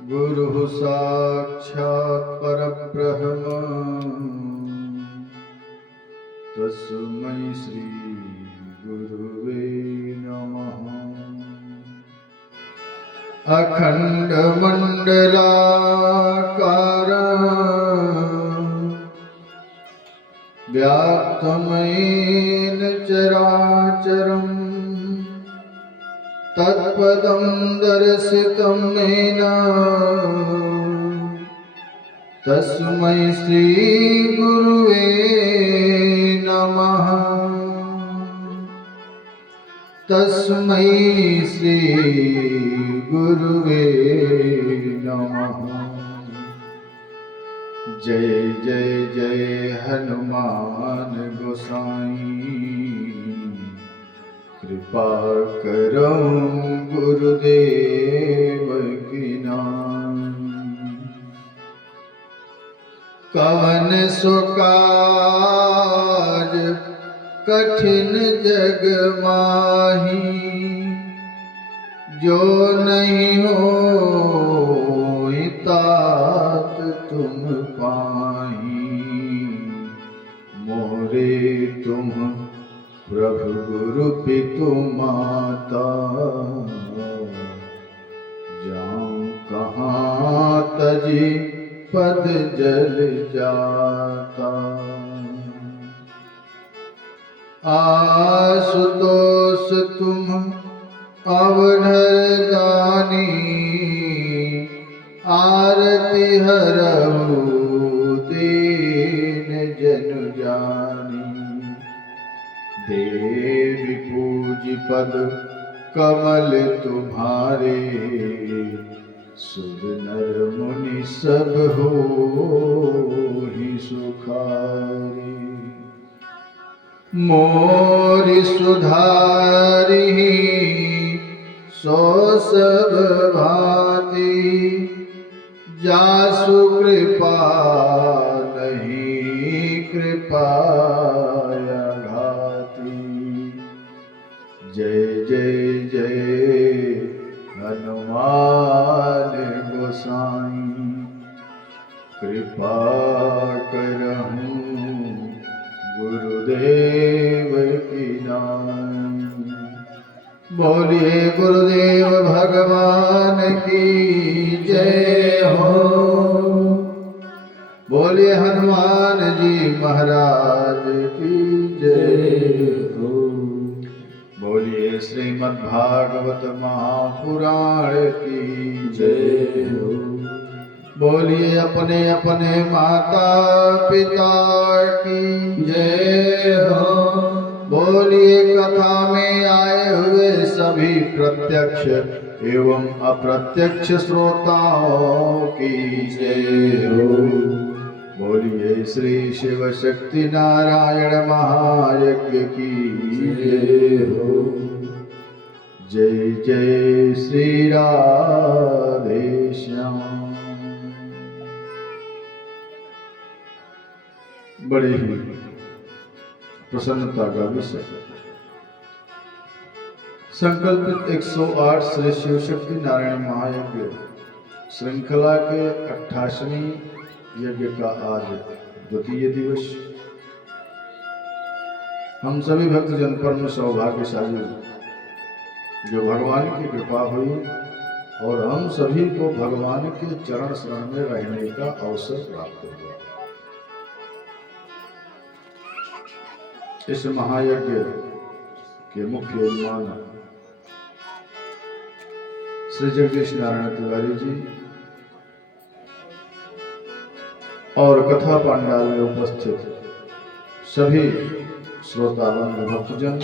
गुरुः साक्षात् परब्रह्म तस्मै श्री गुरुवे नमः। अखंड मंडलाकारं व्याप्तमेन चराचरम् तत्पदं दर्शितं येन तस्मै श्री गुरुवे नमः। तस्मै श्री गुरुवे नमः। जय जय जय हनुमान गोसाई कृपा करो गुरुदेव की नाई। कवन सो काज कठिन जग माही जो नहीं होई तात तुम पाही। मोरे तुम प्रभु गुरु पितु माता जाऊं कहाँ तजी पद जल जाता। आशुतोष तुम अवधर दानी आरती हरहु दीन जनु जानी। देवी पूज पद कमल तुम्हारे सुर नर मुनि सब होहि सुखारे। मोरि सुधारि सो सब भांति जासु कृपा नहीं कृपाया घाती। जय जय जय हनुमान गोसाई कृपा करहु गुरुदेव की नाई। बोलिए गुरुदेव भगवान की जय हो। बोलिए हनुमान जी महाराज की जय हो। बोलिए श्रीमद् भागवत महापुराण की जय हो। बोलिए अपने अपने माता पिता की जय हो। बोलिए कथा में आए हुए सभी प्रत्यक्ष एवं अप्रत्यक्ष श्रोताओं की जय हो। बोलिए श्री शिव शक्ति नारायण महायज्ञ की जय हो। जय जय श्री राधे श्याम। बड़े ही प्रसन्नता का विषय संकल्पित 108 श्री शिव शक्ति नारायण महायज्ञ श्रृंखला के 88वें यज्ञ का आज द्वितीय दिवस। हम सभी भक्तजन परम सौभाग्यशाली जो भगवान की कृपा हुई और हम सभी को भगवान के चरण शरण में रहने का अवसर प्राप्त हुआ। इस महायज्ञ के मुख्य यजमान श्री जगदीश नारायण तिवारी जी और कथा पांडाल में उपस्थित सभी श्रोतागण भक्तजन,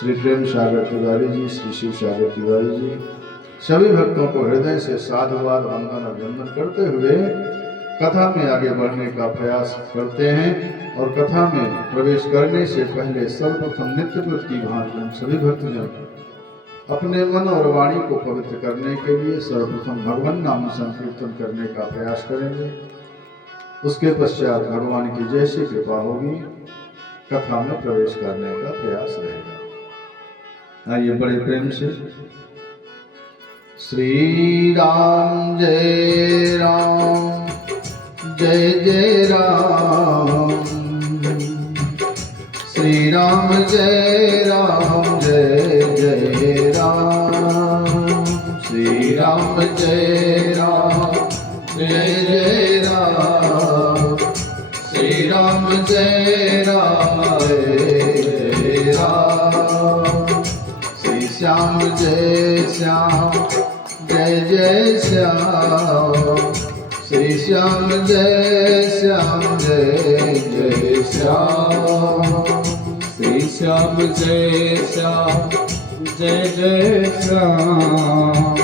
श्री प्रेम सागर तिवारी जी, श्री शिव सागर तिवारी जी, सभी भक्तों को हृदय से साधुवाद वंदन अभिनंदन करते हुए कथा में आगे बढ़ने का प्रयास करते हैं। और कथा में प्रवेश करने से पहले सर्वप्रथम नित्य व्रत की भांति हम सभी भक्तजन अपने मन और वाणी को पवित्र करने के लिए सर्वप्रथम भगवान नाम संकीर्तन करने का प्रयास करेंगे। उसके पश्चात भगवान की जैसी कृपा होगी कथा में प्रवेश करने का प्रयास रहेगा। आइए बड़े प्रेम से श्री राम जय राम जय जय राम। श्री राम जय राम जय जय राम। श्री राम जय राम जय जय राम। श्री राम जय राम जय राम। श्री श्याम जय श्याम जय जय श्याम। श्री श्याम जय श्याम जय जय श्याम। श्री श्याम जय श्याम जय जय श्याम।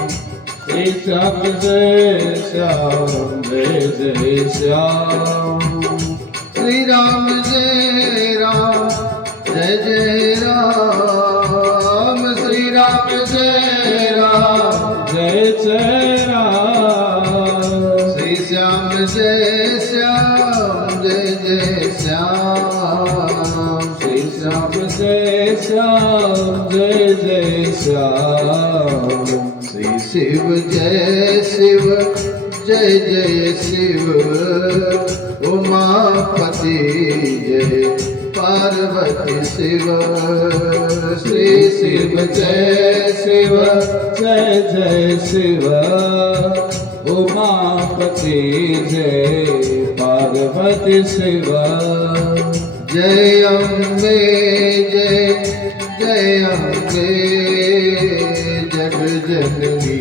श्री श्याम जय श्याम जय जय श्याम। श्री राम जय राम जय जय राम। श्री राम जय राम जय जय राम। श्री श्याम जय श्याम जय जय श्याम। श्री श्याम जय श्याम जय जय श्याम। श्री शिव जय शिव जय जय शिव। उमापति जय पार्वती शिव। श्री शिव जय शिव जय जय शिव। उमापति जय पार्वती शिव। जय अम्बे जय जय अम्बे। जग जननी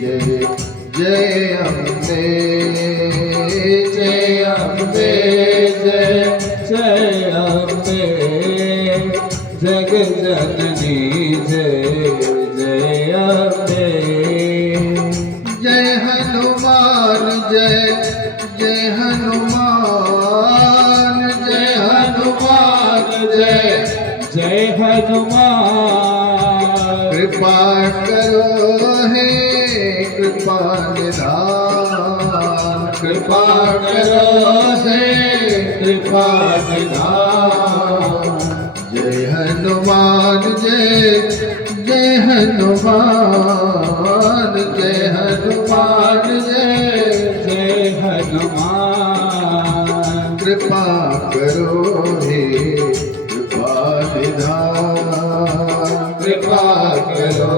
जय जय अम्बे। जय अम्बे जय जय अम्बे। जग जननी जय जय अम्बे। जय हनुमान जय जय हनुमान। जय हनुमान जय जय हनुमान। कृपा करो हे कृपा निधान। कृपा करो हे कृपा निधान। जय हनुमान जय जय हनुमान। जय हनुमान जय जय हनुमान। कृपा करो हे कृपा निधान। कृपा करो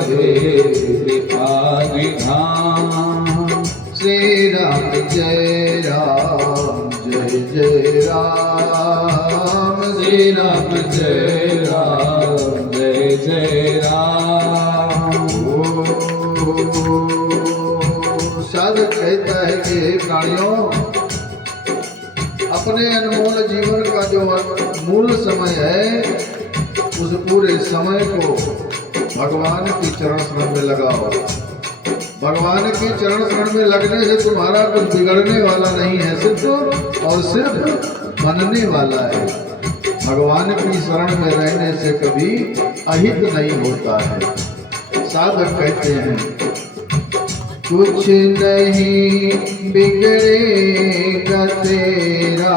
हे कृपा निधान। श्री राम जय राम जय जय राम। श्री राम जय राम जय जय राम। साधक कहता है कि हे प्राणियों, अपने अनमोल जीवन का जो मूल समय है उस पूरे समय को भगवान के चरण स्मरण में लगाओ। भगवान के चरण स्मरण में लगने से तुम्हारा कुछ बिगड़ने वाला नहीं है, सिर्फ और सिर्फ बनने वाला है। भगवान की शरण में रहने से कभी अहित नहीं होता है। साधक कहते हैं कुछ नहीं बिगड़ेगा तेरा।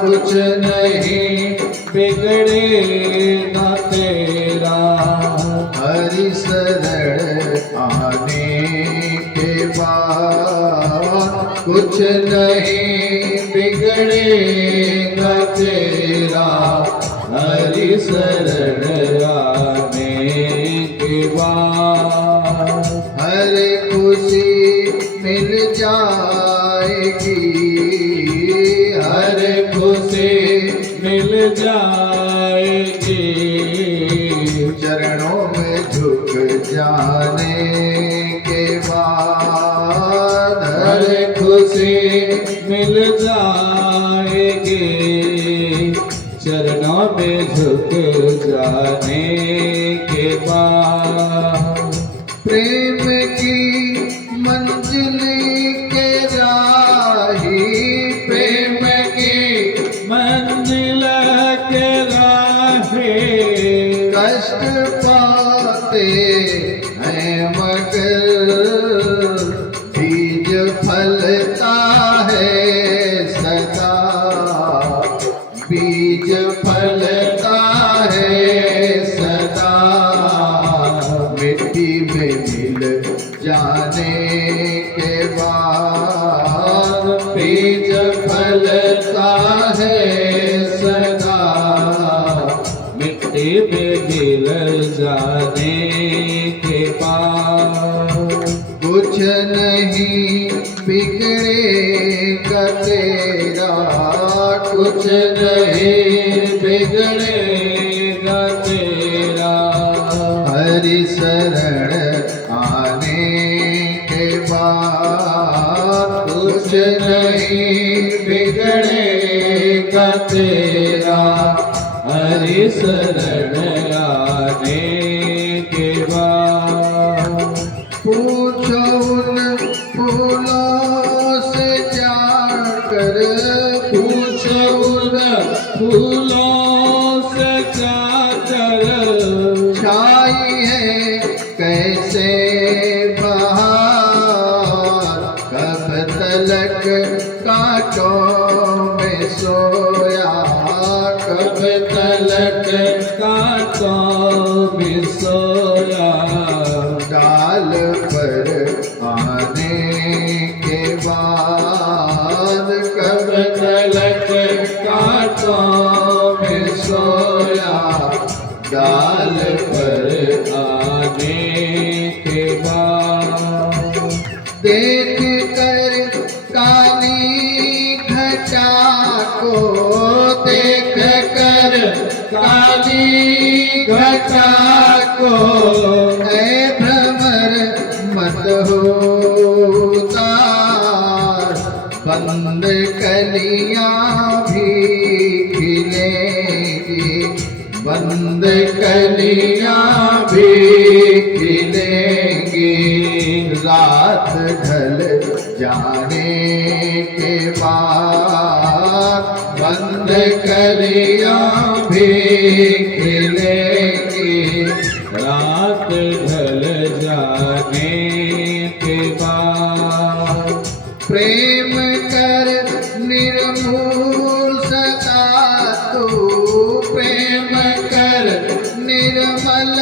कुछ नहीं बिगड़ेगा तेरा। हरि शरण आने के बाद। कुछ नहीं बिगड़ेगा तेरा। हरि शरण आने के बाद। हर खुशी मिल जाएगी। हर खुशी मिल जाएगी। चरणों में झुक जाने के बाद। हर खुशी मिल जाएगी। चरणों में झुक जाने के बाद। प्रेम की मंजिल के राही। प्रेम की मंजिल के राहे। कष्ट पाते हैं मगर बीज फलता है सदा। बीज फलता है सदा। मिट्टी मिट्टी में मिल जाने के बाद बीज फलता है सदा, मिट्टी में मिल जाने के बाद। कुछ नहीं बिगड़ेगा तेरा, कुछ नहीं बिगड़ेगा तेरा, हरि शरण आने के बाद कुछ नहीं बिगड़ेगा तेरा, हरि शरण आने के बाद। पूछो उन फूलों से जाकर, पूछो उन फूलों से जाकर, छाई है कैसे बहार, कब तलक कांटों में सोया, कब तलक कांटों में सोया, डाल पर आने के बाद, कब तलक कांटों में सोया, डाल पर आने के बाद। देख कर काली घटा को, देख कर काली घटा को, ऐ भ्रमर मत हो उतार, बंद कलियां भी खिलेंगी, बंद कलियां भी खिलेंगी, रात ढल जाने के बाद, बंद कलियां भी खिलेंगी, रात ढल जाने के बाद। प्रेम कर निर्मूल सदा तू, प्रेम कर निर्मल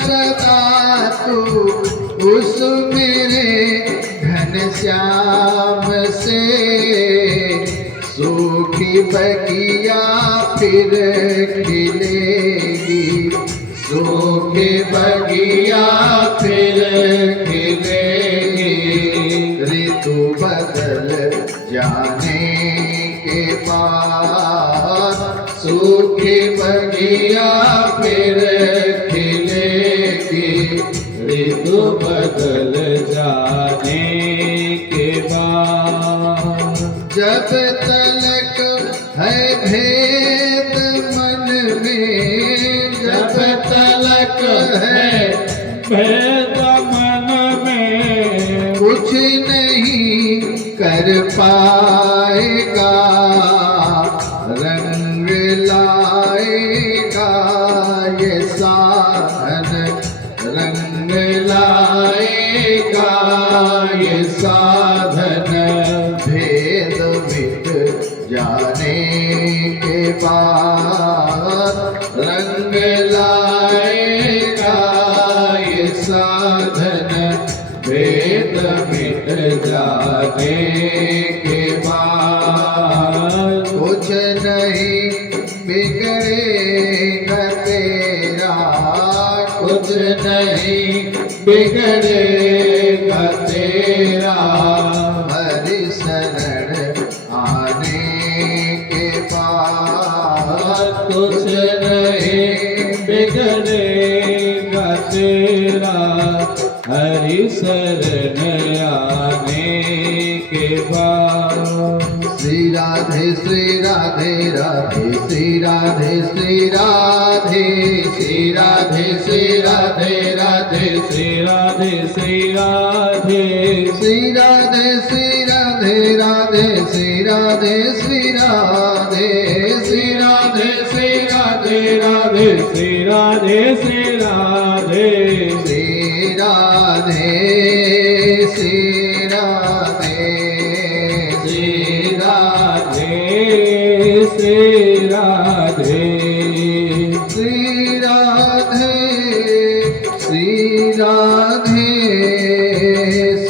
सदा तू, उस मेरे घनश्याम से, सूखी बगिया फिर खिलेगी, सूखी बगिया फिर खिलेगी, ऋतु बदल जाने के बाद, सूखी बगिया फिर खिलेगी, ऋतु बदल जाने के बाद। जब तलक है भेद मन में, जब तलक है भेद मन में, कुछ नहीं कर पाएगा, रंग लाएगा ये साधन, रंग लाएगा ये साधन, भेद मिट जाने के बाद, रंग लाएगा ये साधन, भेद मिट जाने के बाद। कुछ नहीं बिगड़ेगा तेरा, कुछ नहीं बिगड़ेगा तेरा, हरि शरण आने के बाद, कुछ नहीं बिगड़ेगा तेरा, हरि शरण आने के बाद। श्री राधे श्री राधे राधे श्री राधे श्री राधे, श्री राधे श्री राधे राधे श्री राधे श्री राधे, श्री राधे श्री राधे राधे श्री राधे श्री राधे, श्री राधे श्री राधे राधे श्री राधे श्री राधे, श्री राधे श्री राधे, श्री राधे श्री राधे, श्री राधे श्री राधे।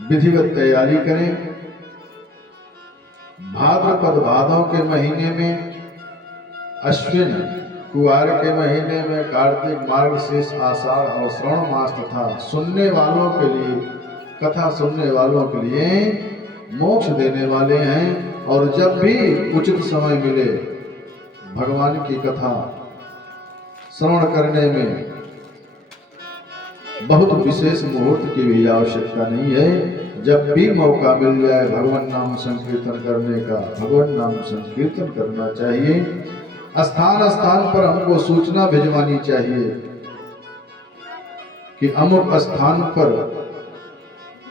विधिवत तैयारी करें। भाद्रपद भादों के महीने में, अश्विन कुवार के महीने में, कार्तिक मार्गशीर्ष आषाढ़ और श्रावण मास तथा सुनने वालों के लिए, कथा सुनने वालों के लिए मोक्ष देने वाले हैं। और जब भी उचित समय मिले भगवान की कथा श्रवण करने में बहुत विशेष मुहूर्त की भी आवश्यकता नहीं है। जब भी मौका मिल जाए भगवान नाम संकीर्तन करने का, भगवान नाम संकीर्तन करना चाहिए। स्थान स्थान पर हमको सूचना भिजवानी चाहिए कि अमुक स्थान पर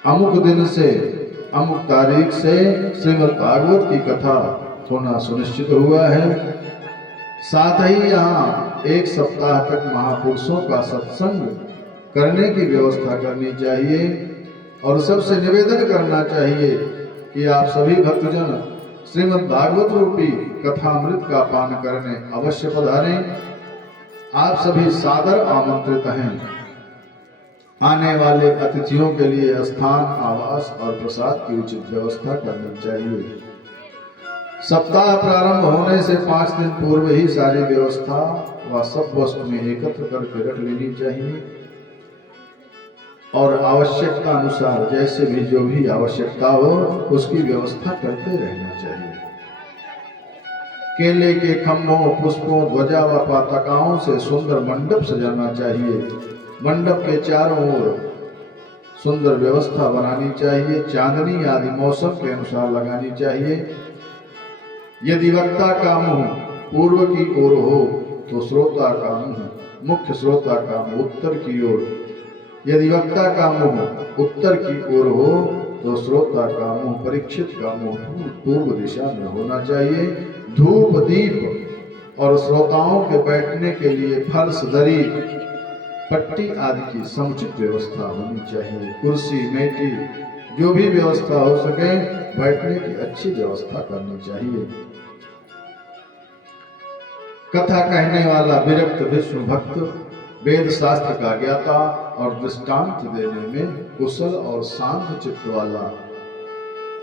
अमुक दिन से अमुक तारीख से श्रीमद् भागवत की कथा होना सुनिश्चित हुआ है। साथ ही यहाँ एक सप्ताह तक महापुरुषों का सत्संग करने की व्यवस्था करनी चाहिए। और सबसे निवेदन करना चाहिए कि आप सभी भक्तजन श्रीमद् भागवत रूपी कथामृत का पान करने अवश्य पधारें। आप सभी सादर आमंत्रित हैं। आने वाले अतिथियों के लिए स्थान, आवास और प्रसाद की उचित व्यवस्था करनी चाहिए। सप्ताह प्रारंभ होने से 5 दिन पूर्व ही सारी व्यवस्था व सब वस्तुएं एकत्र करके रख लेनी चाहिए। और आवश्यकता अनुसार जैसे भी जो भी आवश्यकता हो उसकी व्यवस्था करते रहना चाहिए। केले के खंभों, पुष्पों, ध्वजा व पताकाओं से सुंदर मंडप सजाना चाहिए। मंडप के चारों ओर सुंदर व्यवस्था बनानी चाहिए। चांदनी आदि मौसम के अनुसार लगानी चाहिए। यदि वक्ता का मुंह पूर्व की ओर हो तो श्रोता का मुंह, मुख्य श्रोता का मुंह उत्तर की ओर। यदि वक्ता का मुंह उत्तर की ओर हो तो श्रोता का मुंह, परीक्षित का मुंह पूर्व दिशा में होना चाहिए। धूप दीप और श्रोताओं के बैठने के लिए फर्श, दरी, पट्टी आदि की समुचित व्यवस्था होनी चाहिए। कुर्सी, मेटी, जो भी व्यवस्था हो सके बैठने की अच्छी व्यवस्था करनी चाहिए। कथा कहने वाला विरक्त विष्णु भक्त, वेद शास्त्र का ज्ञाता और दृष्टांत देने में कुशल और शांत चित्त वाला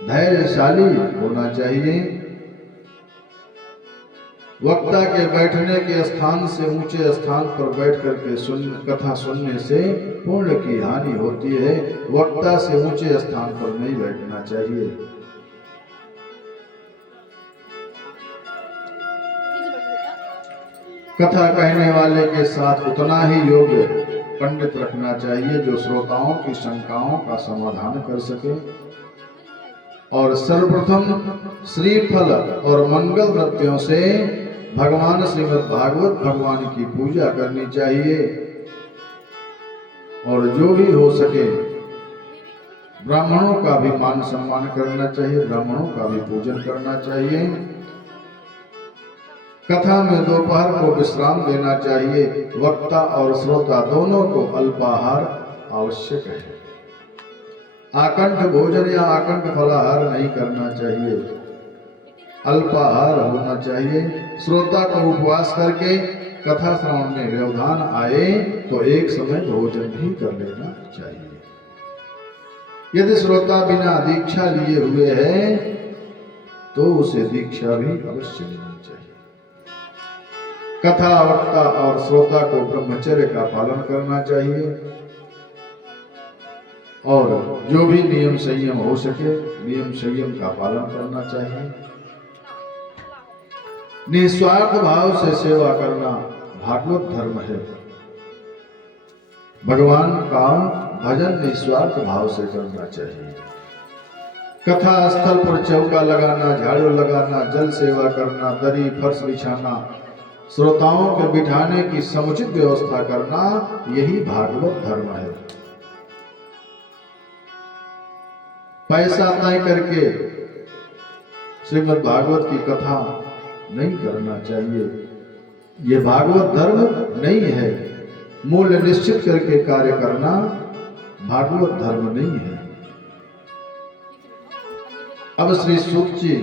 धैर्यशाली होना चाहिए। वक्ता के बैठने के स्थान से ऊंचे स्थान पर बैठ करके कथा सुनने से पुण्य की हानि होती है। वक्ता से ऊंचे स्थान पर नहीं बैठना चाहिए। कथा कहने वाले के साथ उतना ही योग्य पंडित रखना चाहिए जो श्रोताओं की शंकाओं का समाधान कर सके। और सर्वप्रथम श्रीफल और मंगल द्रव्यों से भगवान श्रीमद् भागवत भगवान की पूजा करनी चाहिए। और जो भी हो सके ब्राह्मणों का भी मान सम्मान करना चाहिए, ब्राह्मणों का भी पूजन करना चाहिए। कथा में दोपहर को विश्राम देना चाहिए। वक्ता और श्रोता दोनों को अल्पाहार आवश्यक है। आकंठ भोजन या आकंठ फलाहार नहीं करना चाहिए, अल्पाहार होना चाहिए। श्रोता को उपवास करके कथा श्रवण में व्यवधान आए तो एक समय भोजन भी कर लेना चाहिए। यदि श्रोता बिना दीक्षा लिए हुए है तो उसे दीक्षा भी अवश्य लेनी चाहिए। कथा वक्ता और श्रोता को ब्रह्मचर्य का पालन करना चाहिए। और जो भी नियम संयम हो सके नियम संयम का पालन करना चाहिए। निस्वार्थ भाव से सेवा करना भागवत धर्म है। भगवान का भजन निस्वार्थ भाव से करना चाहिए। कथा स्थल पर चौका लगाना, झाड़ू लगाना, जल सेवा करना, दरी फर्श बिछाना, श्रोताओं के बिठाने की समुचित व्यवस्था करना, यही भागवत धर्म है। पैसा तय करके श्रीमद् भागवत की कथा नहीं करना चाहिए। यह भागवत धर्म नहीं है। मूल्य निश्चित करके कार्य करना भागवत धर्म नहीं है। अब श्री सूत जी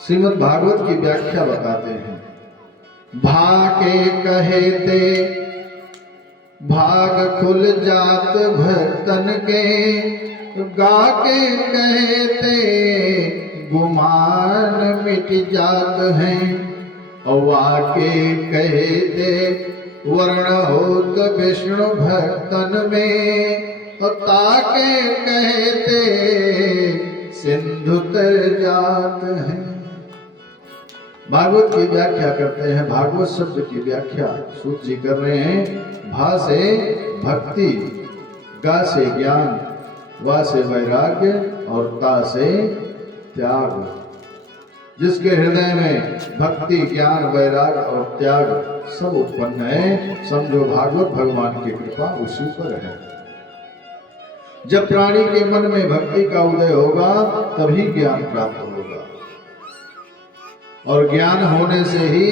श्रीमद् भागवत की व्याख्या बताते हैं। भाके कहे ते भाग खुल जात भक्तन के, गा के कहते गुमान मिट जात हैं, और आके कहते वर्ण होत विष्णु भक्तन में, और ताके कहते सिंधु तर जात हैं। भागवत की व्याख्या करते हैं। भागवत शब्द की व्याख्या सूत जी कर रहे हैं। भा से भक्ति, गा से ज्ञान, वा से वैराग्य और ता से त्याग। जिसके हृदय में भक्ति, ज्ञान, वैराग्य और त्याग सब उत्पन्न है, समझो भागवत भगवान की कृपा उसी पर है। जब प्राणी के मन में भक्ति का उदय होगा तभी ज्ञान प्राप्त होगा, और ज्ञान होने से ही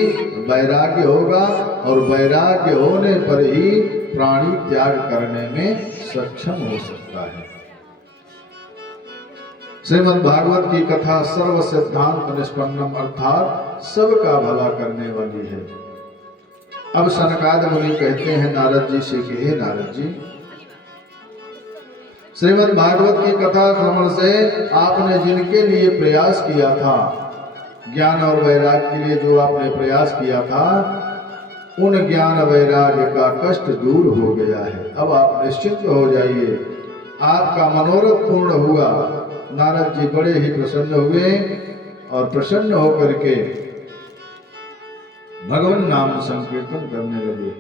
वैराग्य होगा, और वैराग्य होने पर ही प्राणी त्याग करने में सक्षम हो सकता है। श्रीमद् भागवत की कथा सर्व सिद्धांत निष्पन्नम अर्थात सबका भला करने वाली है। अब सनकादिक मुनि कहते हैं नारद जी से कि हे नारद जी, श्रीमद् भागवत की कथा श्रवण से आपने जिनके लिए प्रयास किया था, ज्ञान और वैराग्य के लिए जो आपने प्रयास किया था, उन ज्ञान वैराग्य का कष्ट दूर हो गया है। अब आप निश्चिंत हो जाइए, आपका मनोरथ पूर्ण हुआ। नारद जी बड़े ही प्रसन्न हुए और प्रसन्न होकर के भगवान नाम संकीर्तन करने लगे,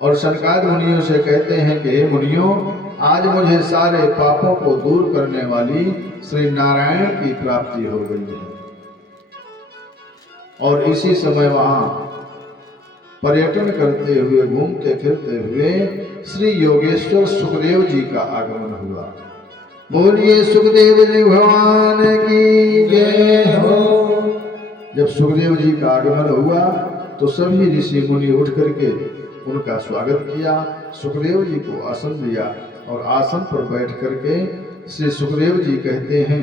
और सनकादिक मुनियों से कहते हैं कि हे मुनियों, आज मुझे सारे पापों को दूर करने वाली श्री नारायण की प्राप्ति हो गई है। और इसी समय वहां पर्यटन करते हुए, घूमते फिरते हुए श्री योगेश्वर सुखदेव जी का आगमन हुआ। बोलिए सुखदेव जी भगवान की जय हो। जब सुखदेव जी का आगमन हुआ तो सभी ऋषि मुनि उठ करके उनका स्वागत किया, सुखदेव जी को आसन दिया, और आसन पर बैठ करके श्री सुखदेव जी कहते हैं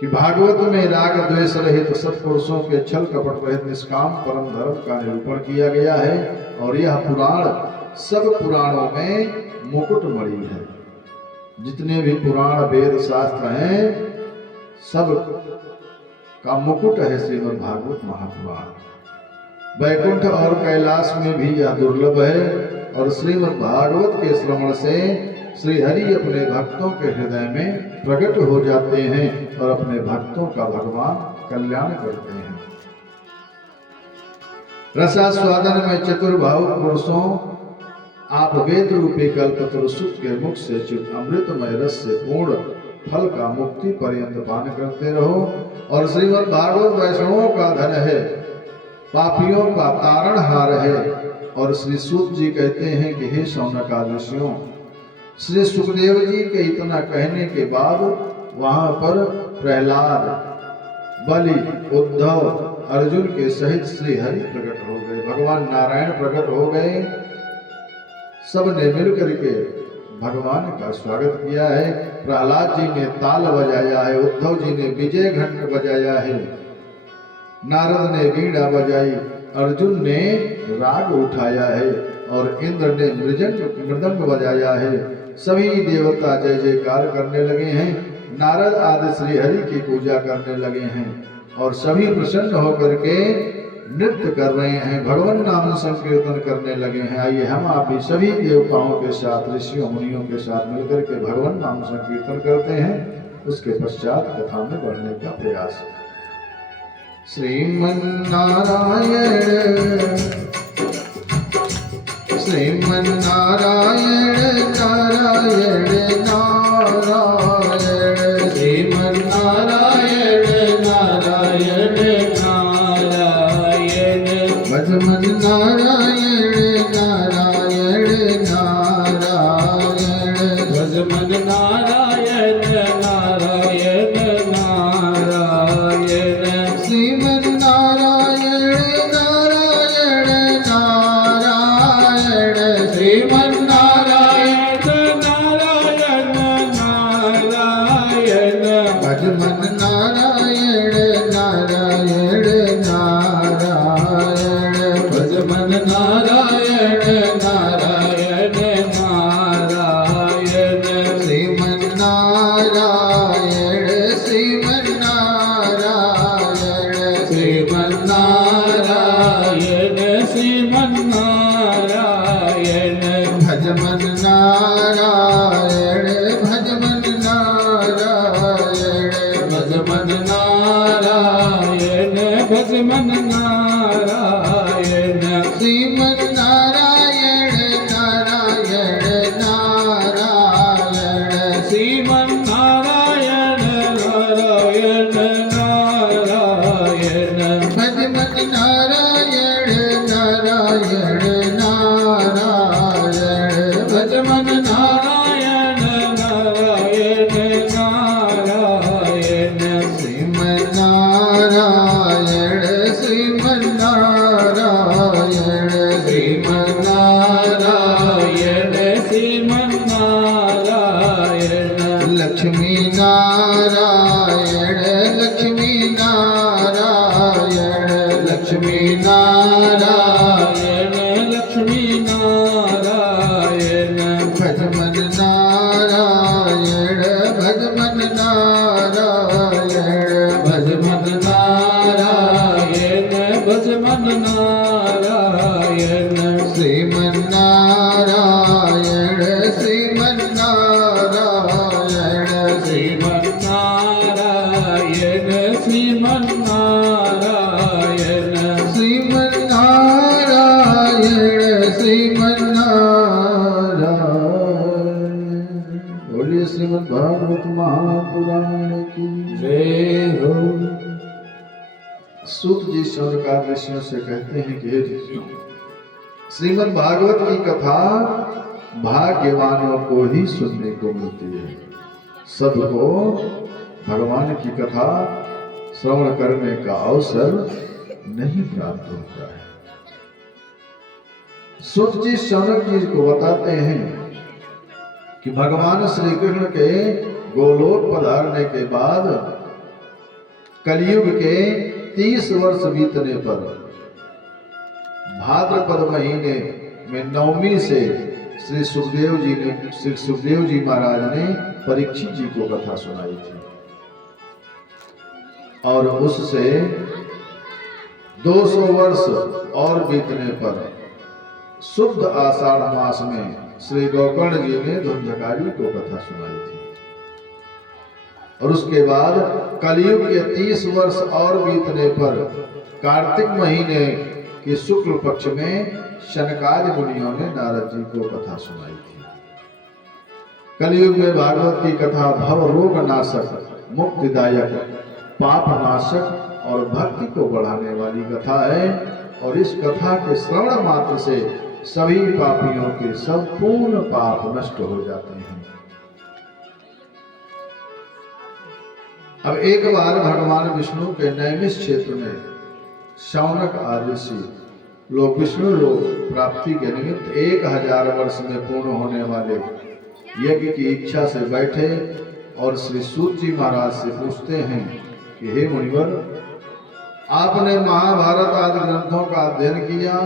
कि भागवत में राग द्वेष रहित सत्पुरुषों के छल कपट रहित निष्काम परम धर्म का निरूपण किया गया है, और यह पुराण सब पुराणों में मुकुटमणि है। जितने भी पुराण वेद शास्त्र हैं सब का मुकुट है श्रीमद् भागवत महापुराण। वैकुंठ और कैलाश में भी यह दुर्लभ है, और श्रीमद् भागवत के श्रवण से श्री हरि अपने भक्तों के हृदय में प्रकट हो जाते हैं और अपने भक्तों का भगवान कल्याण करते हैं। रसास्वादन में चतुर्भाव पुरुषों, आप वेद रूपी कल्पतरु सुत के मुख से चित अमृतमय रस से पूर्ण फल का मुक्ति पर्यंत पान करते रहो, और श्रीमद् भागवत वैष्णवों का धन है, पापियों का तारणहार है। और श्री सूत जी कहते हैं कि हे शौनकादियों, श्री सुखदेव जी के इतना कहने के बाद वहां पर प्रहलाद, बलि, उद्धव, अर्जुन के सहित श्री हरि प्रकट हो गए, भगवान नारायण प्रकट हो गए। सब ने मिलकर के भगवान का स्वागत किया है। प्रहलाद जी ने ताल बजाया है, उद्धव जी ने विजय घंट बजाया है, नारद ने वीणा बजाई, अर्जुन ने राग उठाया है, और इंद्र ने मृदंग बजाया है। सभी देवता जय जयकार करने लगे हैं, नारद आदि श्री हरि की पूजा करने लगे हैं, और सभी प्रसन्न होकर के नृत्य कर रहे हैं, भगवान नाम संकीर्तन करने लगे हैं। आइए हम आप भी सभी देवताओं के साथ, ऋषियों मुनियों के साथ मिलकर के भगवान नाम संकीर्तन करते हैं। उसके पश्चात कथा में बढ़ने का प्रयास। श्रीमन्नारायण श्रीमन्नारायण नारायण नारायण श्रीमन्नारायण नारायण नारायण भजमन नारायण नारायण नारायण भजमन नारायण नारायण नारायण श्रीमन्नारायण नारायण नारायण श्रीमन्नारायण नारायण नारायण भजमन नारायण नारायण नारायण भजमन नारायण नारायण नारायण भज मन नारायण भज मन नारायण भज मन नारायण भज मन नारायण श्रीमन नारायण नारायण नारायण श्रीमन नारायण नारायण नारायण भज मन नारायण नारायण नारायण भज मन नारायण नारायण नारायण श्रीमन नारायण श्रीमन नारायण श्रीमन नारायण श्रीमन नारायण लक्ष्मी नारायण लक्ष्मी नारायण लक्ष्मी नारायण लक्ष्मी नारायण भज मन नारायण भज मन नारायण भज मन नारायण भज मन नारायण श्रीमन नारायण श्रीमन नारायण श्रीमन नारायण श्रीमन नारायण श्रीमन नारायण श्रीमन नारायण बोलिए श्रीमद् भागवत महापुराण की जय हो। सूत जी शौनकाद ऋषियों से कहते हैं कि हे ऋषियों, श्रीमद् भागवत की कथा भाग्यवानों को ही सुनने को मिलती है। सबको भगवान की कथा श्रवण करने का अवसर नहीं प्राप्त होता है। सूत जी शौनक जी को बताते हैं कि भगवान श्री कृष्ण के गोलोक पधारने के बाद कलयुग के 30 वर्ष बीतने पर भाद्रपद महीने में नवमी से श्री सुखदेव जी महाराज ने परीक्षित जी को कथा सुनाई थी और उससे 200 वर्ष और बीतने पर शुद्ध आषाढ़ मास में श्री गोकर्ण जी ने धुंधकारी को कथा सुनाई थी और उसके बाद कलयुग के 30 वर्ष और बीतने पर कार्तिक महीने के शुक्ल पक्ष में शनकादि मुनियों ने नारद जी को कथा सुनाई थी। कलयुग में भागवत की कथा भव रोग नाशक, मुक्तिदायक, पाप नाशक और भक्ति को बढ़ाने वाली कथा है और इस कथा के श्रवण मात्र से सभी पापियों के संपूर्ण पाप नष्ट हो जाते हैं। अब एक बार भगवान विष्णु के नैमिष क्षेत्र में शौनक आदि ऋषि लोग विष्णु लोक प्राप्ति के निमित्त 1000 वर्ष में पूर्ण होने वाले यज्ञ की इच्छा से बैठे और श्री सूत जी महाराज से पूछते हैं कि हे मुनिवर, आपने महाभारत आदि ग्रंथों का अध्ययन किया,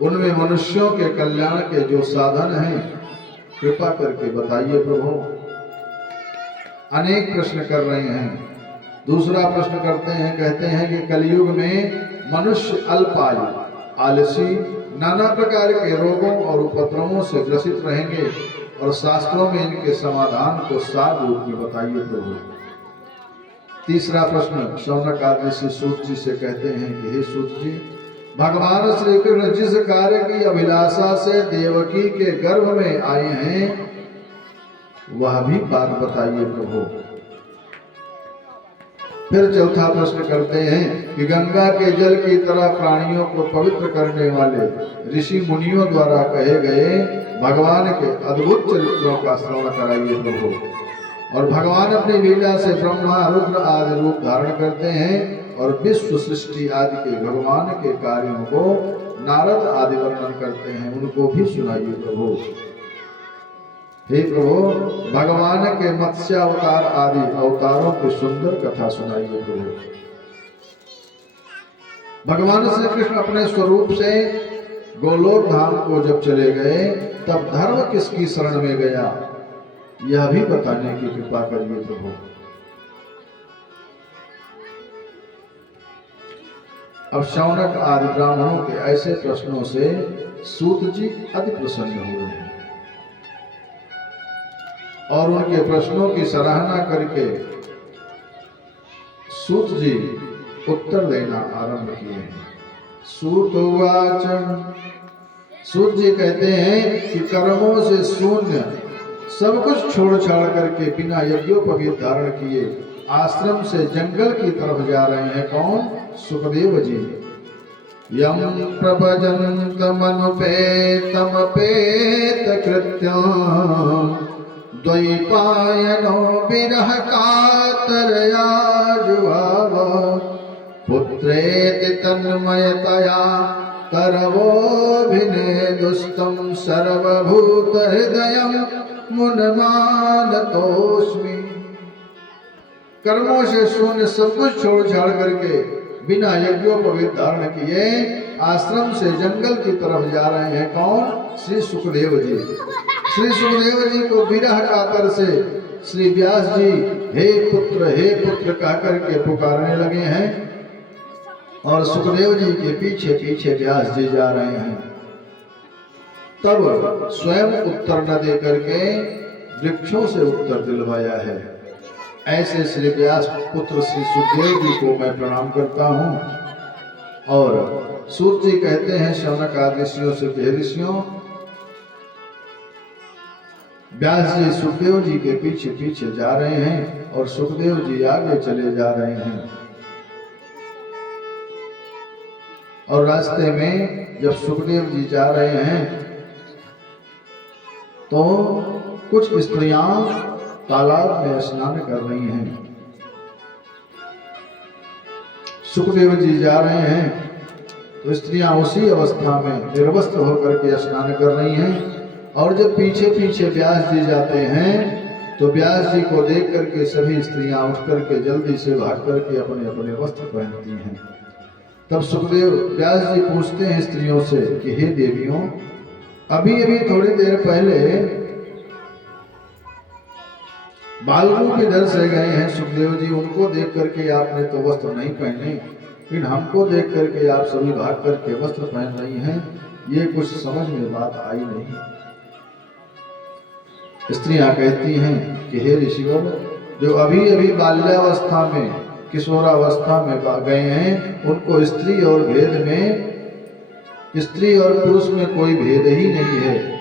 उनमें मनुष्यों के कल्याण के जो साधन हैं कृपा करके बताइए प्रभु। अनेक प्रश्न कर रहे हैं। दूसरा प्रश्न करते हैं, कहते हैं कि कलयुग में मनुष्य अल्पायु, आलसी, नाना प्रकार के रोगों और उपद्रवों से ग्रसित रहेंगे और शास्त्रों में इनके समाधान को सार रूप में बताइए प्रभु। तीसरा प्रश्न शौनक आदि से सूत जी से कहते हैं कि हे सूत जी, भगवान श्री कृष्ण जिस कार्य की अभिलाषा से देवकी के गर्भ में आए हैं वह भी बात बताइए प्रभु। फिर चौथा प्रश्न करते हैं कि गंगा के जल की तरह प्राणियों को पवित्र करने वाले ऋषि मुनियों द्वारा कहे गए भगवान के अद्भुत चरित्रों का श्रवण कराइए प्रभु। और भगवान अपनी लीला से ब्रह्मा, रुद्र आदि रूप धारण करते हैं और विश्व सृष्टि आदि के भगवान के कार्यों को नारद आदि वर्णन करते हैं, उनको भी सुनाइए प्रभु। हे प्रभु, भगवान के मत्स्य अवतार आदि अवतारों की सुंदर कथा सुनाइए प्रभु। भगवान श्री कृष्ण अपने स्वरूप से गोलोक धाम को जब चले गए तब धर्म किसकी शरण में गया यह भी बताने की कृपा करिए प्रभु। अब शौनक आदि ब्राह्मणों के ऐसे प्रश्नों से सूत जी अति प्रसन्न हुए और उनके प्रश्नों की सराहना करके सूत जी उत्तर देना आरंभ किए हैं। सूतवाच, सूत जी कहते हैं कि कर्मों से शून्य सब कुछ छोड़ छाड़ करके बिना यज्ञोपवीत धारण किए आश्रम से जंगल की तरफ जा रहे हैं। कौन? सुखदेव जी। यम प्रभजन्तमनुपेतमपेत कृत्यं द्वैपायनो विरह कातरया जुहाव पुत्रेति तन्मयतया तरवोऽभिनेदुस्तं सर्वभूतहृदयं मुनमानतोऽस्मि। कर्मों से शून्य सब कुछ छोड़ छाड़ करके बिना यज्ञोपवीत धारण किए आश्रम से जंगल की तरफ जा रहे हैं। कौन? श्री सुखदेव जी। श्री सुखदेव जी को विरह कातर से श्री व्यास जी हे पुत्र कह करके पुकारने लगे हैं और सुखदेव जी के पीछे पीछे व्यास जी जा रहे हैं। तब स्वयं उत्तर न दे करके वृक्षों से उत्तर दिलवाया है। ऐसे श्री व्यास पुत्र श्री सुखदेव जी को मैं प्रणाम करता हूँ। और सूत जी कहते हैं शौनक आदि ऋषियों से ऋषियों, व्यास जी सुखदेव जी के पीछे पीछे जा रहे हैं और सुखदेव जी आगे चले जा रहे हैं। और रास्ते में जब सुखदेव जी जा रहे हैं तो कुछ स्त्रियां तालाब में स्नान कर रही हैं। सुखदेव जी जा रहे हैं तो स्त्रियां उसी अवस्था में निर्वस्त्र होकर के स्नान कर रही हैं। और जब पीछे पीछे व्यास जी जाते हैं तो व्यास जी को देख करके सभी स्त्रियां उठ करके जल्दी से भाग करके अपने अपने वस्त्र पहनती हैं। तब सुखदेव व्यास जी पूछते हैं स्त्रियों से कि हे देवियों, अभी अभी थोड़ी देर पहले बालरूप इधर से गए हैं सुखदेव जी, उनको देख करके आपने तो वस्त्र नहीं पहने, लेकिन हमको देख करके आप सभी भाग करके वस्त्र पहन रही हैं, ये कुछ समझ में बात आई नहीं। स्त्रियां कहती हैं कि हे ऋषिवर, जो अभी अभी बाल्यावस्था में किशोरावस्था में गए हैं उनको स्त्री और भेद में, स्त्री और पुरुष में कोई भेद ही नहीं है,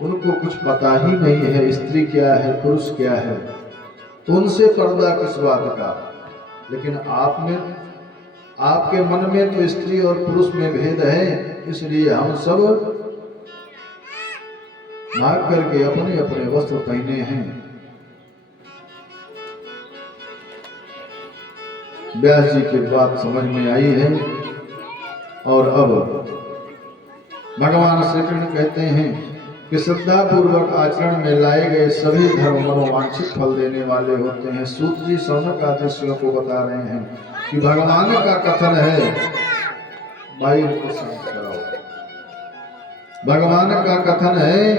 उनको कुछ पता ही नहीं है स्त्री क्या है पुरुष क्या है, तो उनसे पर्दा किस बात का। लेकिन आपने, आपके मन में तो स्त्री और पुरुष में भेद है, इसलिए हम सब भाग करके अपने अपने वस्त्र पहने हैं। व्यास जी की बात समझ में आई है। और अब भगवान श्री कृष्ण कहते हैं कि श्रद्धा पूर्वक आचरण में लाए गए सभी धर्म मनोवांछित फल देने वाले होते हैं। सूत जी शौनक आदि ऋषियों को बता रहे हैं कि भगवान का कथन है, भाई को शांत कराओ, भगवान का कथन है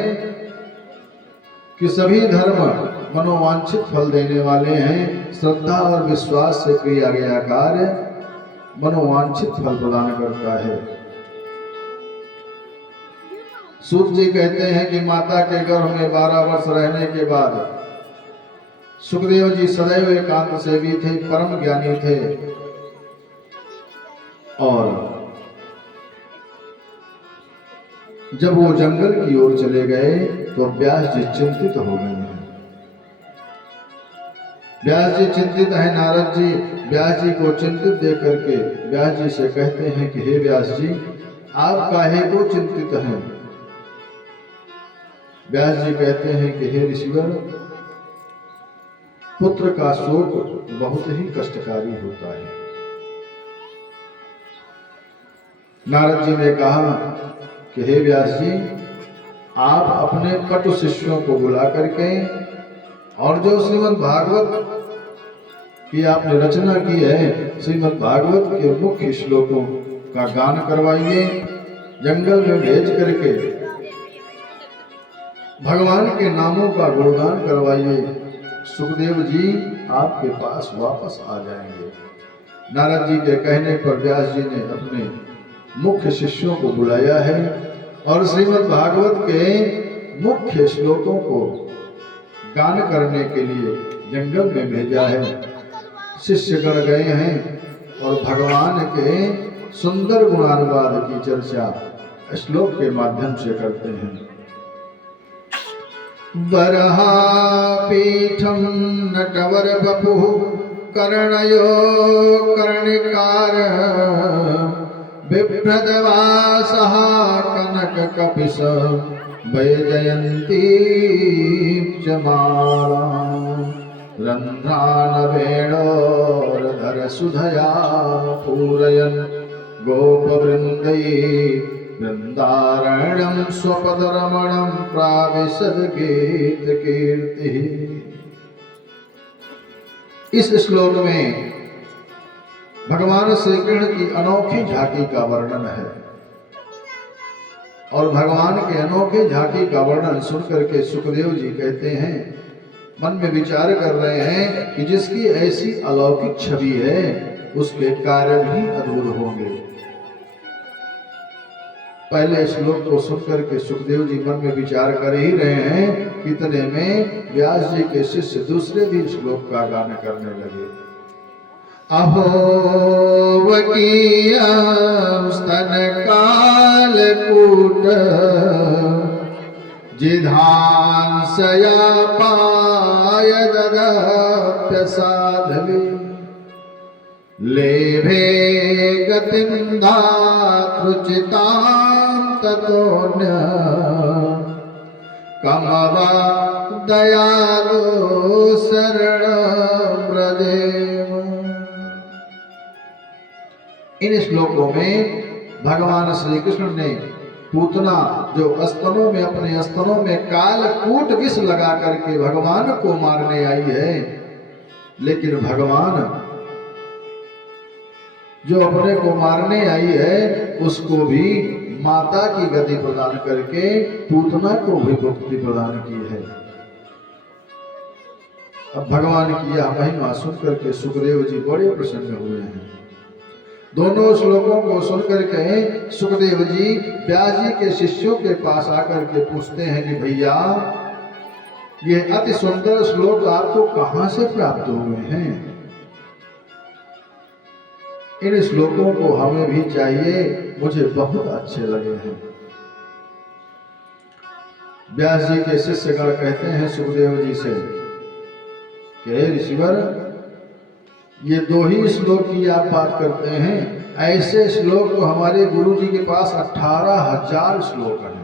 कि सभी धर्म मनोवांछित फल देने वाले हैं। श्रद्धा और विश्वास से किया गया कार्य मनोवांछित फल प्रदान करता है। सूत जी कहते हैं कि माता के गर्भ में 12 वर्ष रहने के बाद सुखदेव जी सदैव एकांत सेवी थे, परम ज्ञानी थे। और जब वो जंगल की ओर चले गए तो व्यास जी चिंतित हो गए हैं। व्यास जी चिंतित हैं। नारद जी व्यास जी को चिंतित देख करके व्यास जी से कहते हैं कि हे व्यास जी, आप काहे को चिंतित हैं? व्यास जी कहते हैं कि हे ऋषिवर, पुत्र का शोक बहुत ही कष्टकारी होता है। नारद जी ने कहा कि हे व्यास जी, आप अपने कटु शिष्यों को बुला करके और जो श्रीमद् भागवत की आपने रचना की है, श्रीमद् भागवत के मुख्य श्लोकों का गान करवाइए, जंगल में भेज करके भगवान के नामों का गुणगान करवाइए। सुखदेव जी आपके पास वापस आ जाएंगे। नारद जी के कहने पर व्यास जी ने अपने मुख्य शिष्यों को बुलाया है और श्रीमद् भागवत के मुख्य श्लोकों को गान करने के लिए जंगल में भेजा है। शिष्यगण गए हैं और भगवान के सुंदर गुणानुवाद की चर्चा श्लोक के माध्यम से करते हैं। वरहापीठम नटवर बपुः कर्णयो कर्णिकार बिभ्रदवासः कनक कपिश वैजयन्ती च माला रन्ध्रानवेणोर्धर सुधया पूरयन् गोपवृन्दै वृन्दारण्यं स्वपदरमणं प्राविशद गीत कीर्तिः। इस श्लोक में भगवान श्री कृष्ण की अनोखी झांकी का वर्णन है और भगवान के अनोखे झांकी का वर्णन सुनकर के सुखदेव जी कहते हैं, मन में विचार कर रहे हैं कि जिसकी ऐसी अलौकिक छवि है उसके कार्य भी अद्भुत होंगे। पहले श्लोक को सुनकर के सुखदेव जी मन में विचार कर ही रहे हैं, इतने में व्यास जी के शिष्य दूसरे भी श्लोक का गान करने लगे। अहोवकीयं स्तन कालकूट जिधांसया पाय ददप्यसाधवे लेभे गतिं धातृचितां ततोऽन्य कमवा दयालो शरणं व्रजेम। इन श्लोकों में भगवान श्री कृष्ण ने पूतना जो स्तनों में अपने स्तनों में कालकूट विष लगा करके भगवान को मारने आई है, लेकिन भगवान जो अपने को मारने आई है उसको भी माता की गति प्रदान करके पूतना को भी मुक्ति प्रदान की है। अब भगवान की यह महिमा सुनकर के सुखदेव जी बड़े प्रसन्न हुए हैं। दोनों श्लोकों को सुनकर के सुखदेव जी व्यास जी के शिष्यों के पास आकर के पूछते हैं कि भैया ये अति सुंदर श्लोक आपको कहां से प्राप्त हुए हैं? इन श्लोकों को हमें भी चाहिए, मुझे बहुत अच्छे लगे हैं। व्यास जी के शिष्यगण कहते हैं सुखदेव जी से कि ऋषिवर, ये दो ही श्लोक की आप बात करते हैं, ऐसे श्लोक तो हमारे गुरु जी के पास 18,000 श्लोक हैं।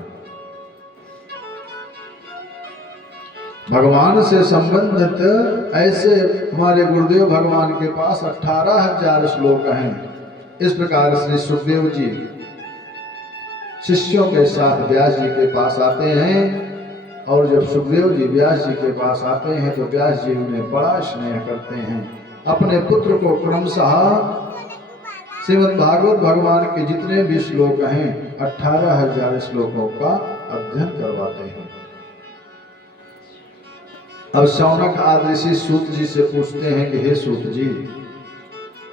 भगवान से संबंधित ऐसे हमारे गुरुदेव भगवान के पास 18,000 श्लोक हैं। इस प्रकार श्री सुखदेव जी शिष्यों के साथ व्यास जी के पास आते हैं और जब सुखदेव जी व्यास जी के पास आते हैं तो व्यास जी उन्हें बड़ा स्नेह करते हैं। अपने पुत्र को क्रमशः श्रीमद् भागवत भगवान के जितने भी श्लोक हैं 18,000 श्लोकों का अध्ययन करवाते हैं। अब शौनक आदि ऋषि सूत जी से पूछते हैं कि हे सूत जी,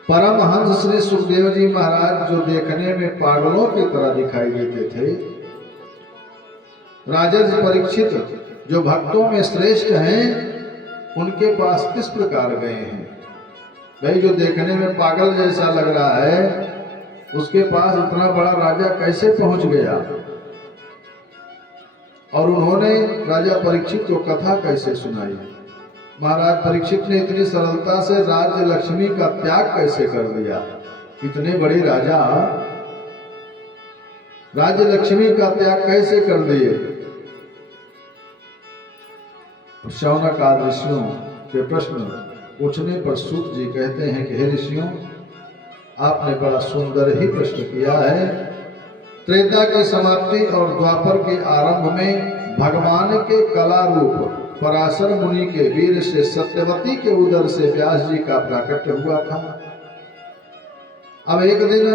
परमहंस श्री सुखदेव जी महाराज जो देखने में पागलों की तरह दिखाई देते थे, राजर्षि परीक्षित जो भक्तों में श्रेष्ठ हैं, उनके पास किस प्रकार गए हैं? भाई जो देखने में पागल जैसा लग रहा है उसके पास इतना बड़ा राजा कैसे पहुंच गया? और उन्होंने राजा परीक्षित को कथा कैसे सुनाई? महाराज परीक्षित ने इतनी सरलता से राज्य लक्ष्मी का त्याग कैसे कर दिया? इतने बड़े राजा राज्य लक्ष्मी का त्याग कैसे कर दिए? शौनक आदि ऋषियों के प्रश्न पूछने पर सूत जी कहते हैं कि हे ऋषियों, आपने बड़ा सुंदर ही प्रश्न किया है। त्रेता की समाप्ति और द्वापर के आरंभ में भगवान के कला रूप पराशर मुनि के वीर से सत्यवती के उदर से व्यास जी का प्राकट्य हुआ था। अब एक दिन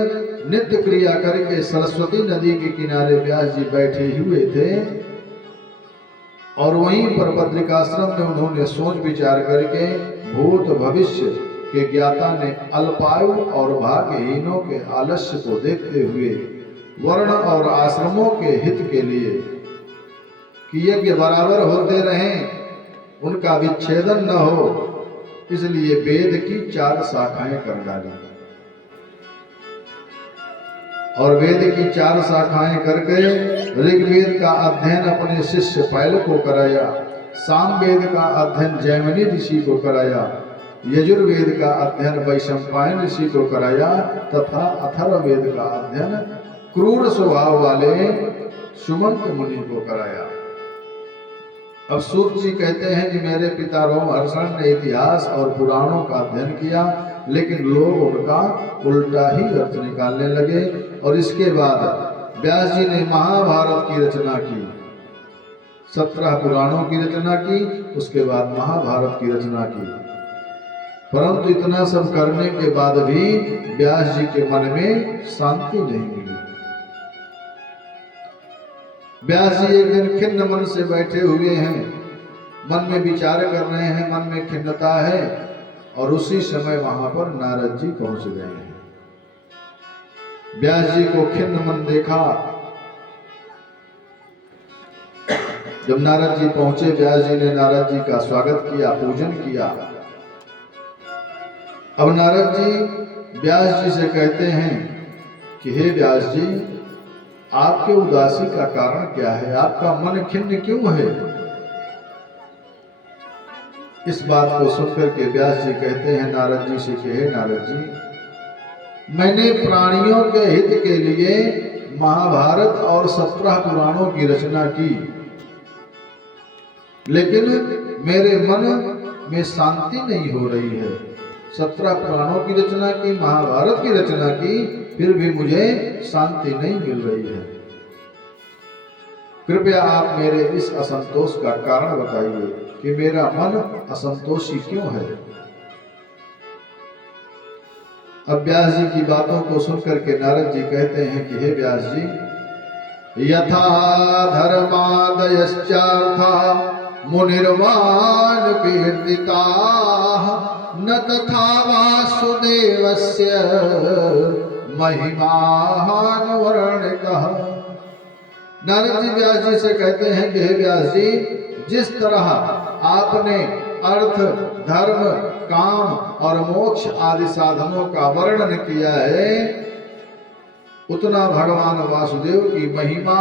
नित्य क्रिया करके सरस्वती नदी के किनारे व्यास जी बैठे हुए थे और वहीं पर बद्रिकाश्रम में उन्होंने सोच विचार करके भूत भविष्य के ज्ञाता ने अल्पायु और भाग्यहीनों के आलस्य को देखते हुए वर्ण और आश्रमों के हित के लिए कि यज्ञ बराबर होते रहें उनका विच्छेदन न हो, इसलिए वेद की 4 शाखाएं कर डाली। और वेद की 4 शाखाएं करके ऋग्वेद का अध्ययन अपने शिष्य पैल को कराया, सामवेद का अध्ययन जैमिनी ऋषि को कराया, यजुर्वेद का अध्ययन वैशंपायन ऋषि को कराया तथा अथर्ववेद का अध्ययन क्रूर स्वभाव वाले सुमंत मुनि को कराया। अब सूत जी कहते हैं कि मेरे पिता रोमहर्षण ने इतिहास और पुराणों का अध्ययन किया, लेकिन लोग उनका उल्टा ही अर्थ निकालने लगे। और इसके बाद व्यास जी ने महाभारत की रचना की, 17 पुराणों की रचना की, उसके बाद महाभारत की रचना की। परंतु इतना सब करने के बाद भी व्यास जी के मन में शांति नहीं मिली। व्यास जी एक दिन खिन्न मन से बैठे हुए हैं, मन में विचार कर रहे हैं, मन में खिन्नता है, और उसी समय वहां पर नारद जी पहुंच गए हैं। व्यास जी को खिन्न मन देखा। जब नारद जी पहुंचे, व्यास जी ने नारद जी का स्वागत किया, पूजन किया। अब नारद जी व्यास जी से कहते हैं कि हे व्यास जी, आपके उदासी का कारण क्या है? आपका मन खिन्न क्यों है? इस बात को सुनकर के व्यास जी कहते हैं नारद जी से कि हे नारद जी, मैंने प्राणियों के हित के लिए महाभारत और 17 पुराणों की रचना की, लेकिन मेरे मन में शांति नहीं हो रही है। 17 पुराणों की रचना की, महाभारत की रचना की, फिर भी मुझे शांति नहीं मिल रही है। कृपया आप मेरे इस असंतोष का कारण बताइए कि मेरा मन असंतोषी क्यों है। अब व्यास जी की बातों को सुनकर के नारद जी कहते हैं कि हे व्यास जी, यथा धर्मादयश्चार्था मुनिर्वाण कीर्तिता न तथा वासुदेवस्य महिमान् वर्णितः। नारद जी व्यास जी से कहते हैं कि हे व्यास जी, जिस तरह आपने अर्थ, धर्म, काम और मोक्ष आदि साधनों का वर्णन किया है, उतना भगवान वासुदेव की महिमा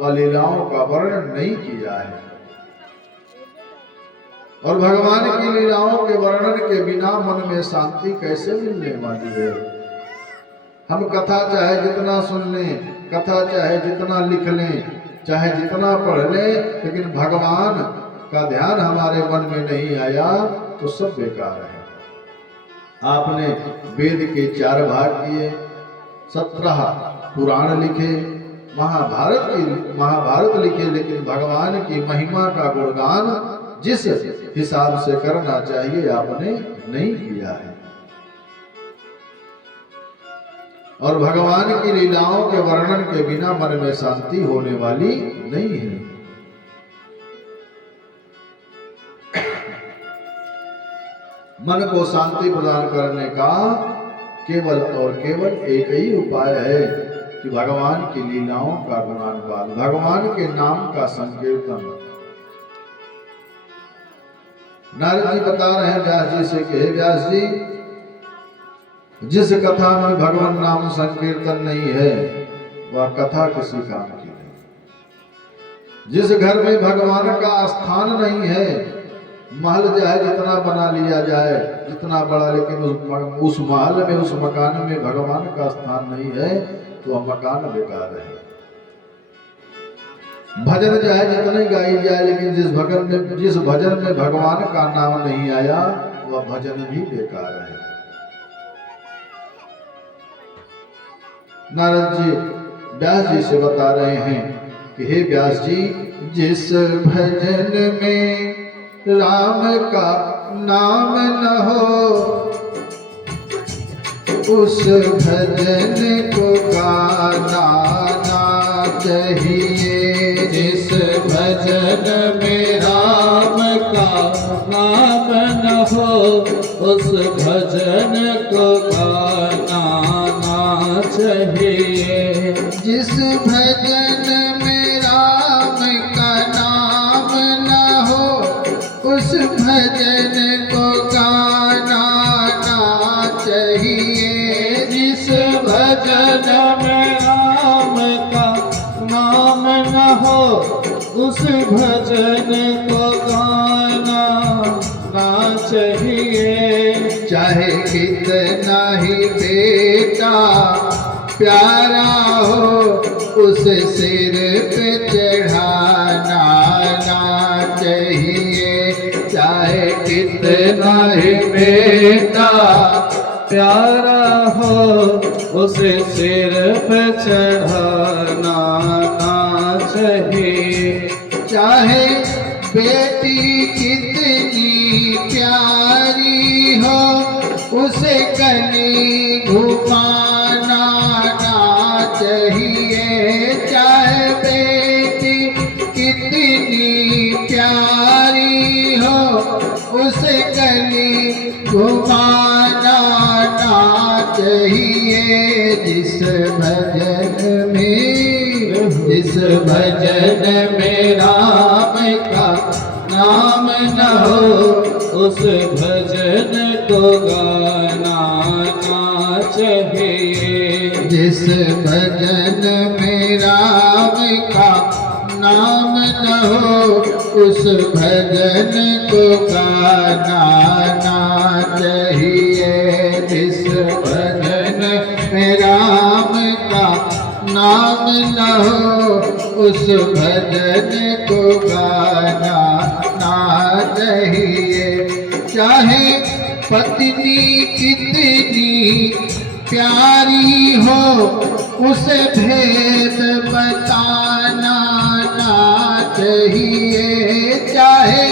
व लीलाओं का वर्णन नहीं किया है। और भगवान की लीलाओं के वर्णन के बिना मन में शांति कैसे मिलने वाली है? हम कथा चाहे जितना सुन लें, कथा चाहे जितना लिख लें, चाहे जितना पढ़ लें, लेकिन भगवान का ध्यान हमारे मन में नहीं आया तो सब बेकार है। आपने वेद के 4 भाग किए, 17 पुराण लिखे, महाभारत लिखे, लेकिन भगवान की महिमा का गुणगान जिस हिसाब से करना चाहिए आपने नहीं किया है। और भगवान की लीलाओं के वर्णन के बिना मन में शांति होने वाली नहीं है। मन को शांति प्रदान करने का केवल और केवल एक ही उपाय है कि भगवान की लीलाओं का गुणगान, भगवान के नाम का संकीर्तन। नारद जी बता रहे हैं व्यास जी से कि हे व्यास जी, जिस कथा में भगवान नाम संकीर्तन नहीं है वह कथा किसी काम की नहीं। जिस घर में भगवान का स्थान नहीं है, महल चाहे जितना बना लिया जाए, जितना बड़ा, लेकिन उस महल में, उस मकान में भगवान का स्थान नहीं है तो वह मकान बेकार है। भजन चाहे जितने गाई जाए, लेकिन जिस भजन में भगवान का नाम नहीं आया वह भजन भी बेकार है। नारद जी व्यास जी से बता रहे हैं कि हे व्यास जी, जिस भजन में राम का नाम न हो उस भजन को गाना ना चाहिए। जिस भजन में राम का नाम न हो उस भजन को गाना ना चाहिए। जिस भजन में राम का नाम न हो उस भजन को गाना ना चाहिए। चाहे कितना ही बेटा प्यारा हो उसे सिर पे चढ़ाना ना चाहिए। चाहे कितना ही बेटा प्यारा हो उसे सिर पे चढ़ाना ना चाहिए। चाहे बेटी कितनी प्यारी हो उसे कहीं घुमाना ना चाहिए। चाहे बेटी कितनी प्यारी हो उसे कहीं घुमाना ना चाहिए। जिस भजन में राम का नाम न हो उस भजन को गाना ना चाहिए। जिस भजन में राम का नाम न हो उस भजन को गाना ना चाहिए। जिस भजन में राम का नाम न हो उस भजन को गाना ना चाहिए। चाहे पत्नी कितनी प्यारी हो उसे भेद बताना ना चाहिए। चाहे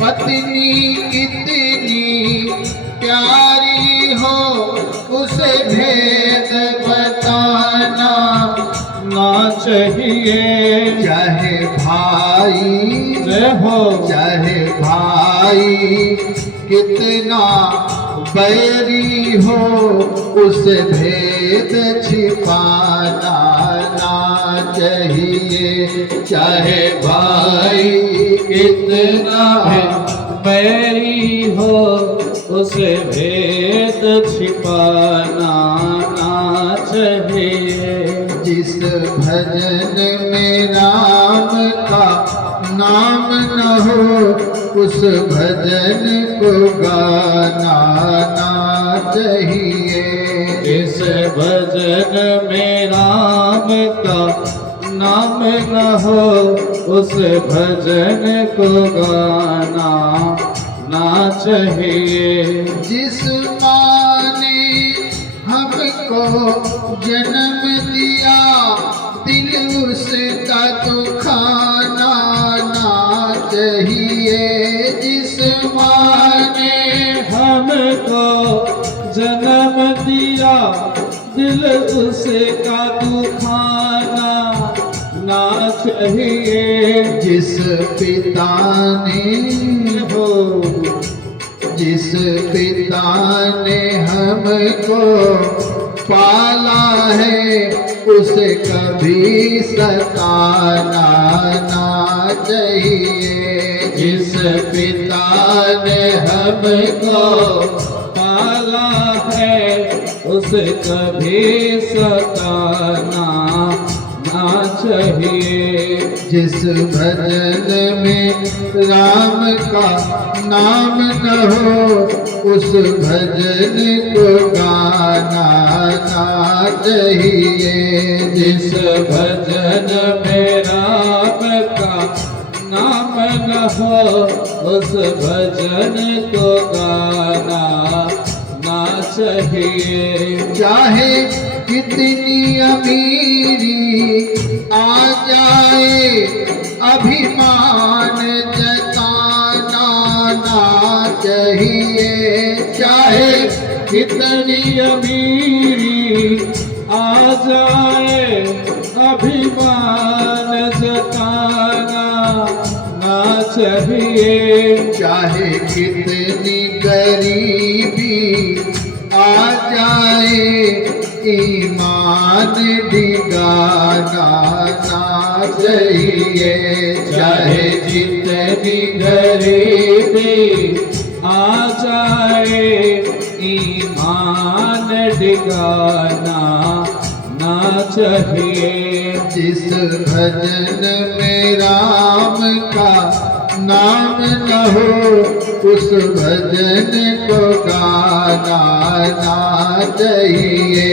पत्नी कितनी प्यारी हो उसे भेद बताना ना चाहिए। चाहे भाई हो चाहे भाई कितना बैरी हो उसे भेद छिपाना ना चाहिए। चाहे भाई कितना बैरी हो उसे भेद छिपाना ना चाहिए। जिस भजन में राम का नाम न हो उस भजन को गाना ना चाहिए। इस भजन में राम का नाम न हो उस भजन को गाना ना चाहिए। जिस माँ ने हमको जन्म दिया दिल उसका दुखाना ना चाहिए। जिस माँ ने हमको जन्म दिया दिल उसका दुखाना ना चाहिए। जिस पिता ने हो जिस पिता ने हमको पाला है उसे कभी सताना ना चाहिए। जिस पिता ने हमको पाला है उसे कभी सताना ना चाहिए। जिस भजन में राम का नाम न हो उस भजन को गाना ना चाहिए। जिस भजन में राम का नाम न हो उस भजन को गाना ना चाहिए। चाहे कितनी अमीरी आ जाए अभिमान जताना ना चाहिए। चाहे कितनी अमीरी आ जाए अभिमान जताना ना चाहिए। चाहे कितनी गरीबी आ जाए ईमान डिगाना ना चाहिए। चाहे जितनी गरीबी आ जाए ईमान डिगाना ना चाहिए। जिस भजन में राम का नाम न हो उस भजन को गाना ना चाहिए।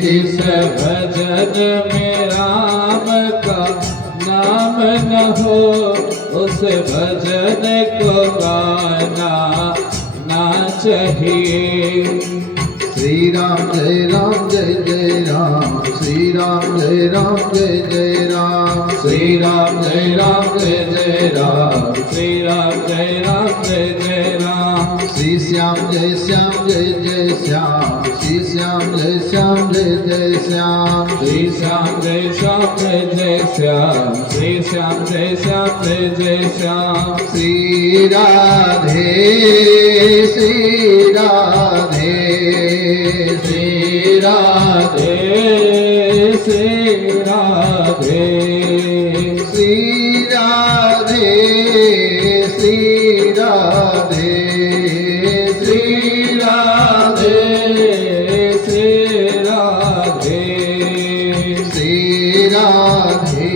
जिस भजन में राम का नाम न हो उस भजन को गाना ना चाहिए। श्री राम जय राम जय जय राम, श्री राम जय राम जय जय राम, श्री राम जय राम जय जय राम, श्री राम जय राम जय जय राम। श्री श्याम जय श्याम जय जय श्याम, श्री श्याम जय श्याम जय जय श्याम, श्री श्याम जय श्याम जय जय श्याम, श्री श्याम जय श्याम जय जय श्याम। श्री राधे श्री राधे, श्री राधे श्री राधे, श्री राधे श्री राधे, श्री राधे श्री राधे, श्री राधे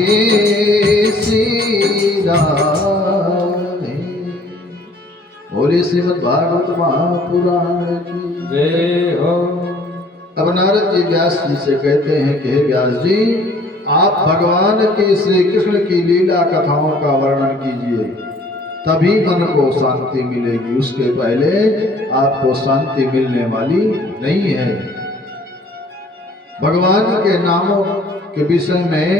श्री राधे। बोले श्रीमद् भागवत महापुराण की जय हो। अब नारद जी व्यास जी से कहते हैं कि हे व्यास जी, आप भगवान की श्री कृष्ण की लीला कथाओं का वर्णन कीजिए, तभी मन को शांति मिलेगी। उसके पहले आपको शांति मिलने वाली नहीं है। भगवान के नामों के विषय में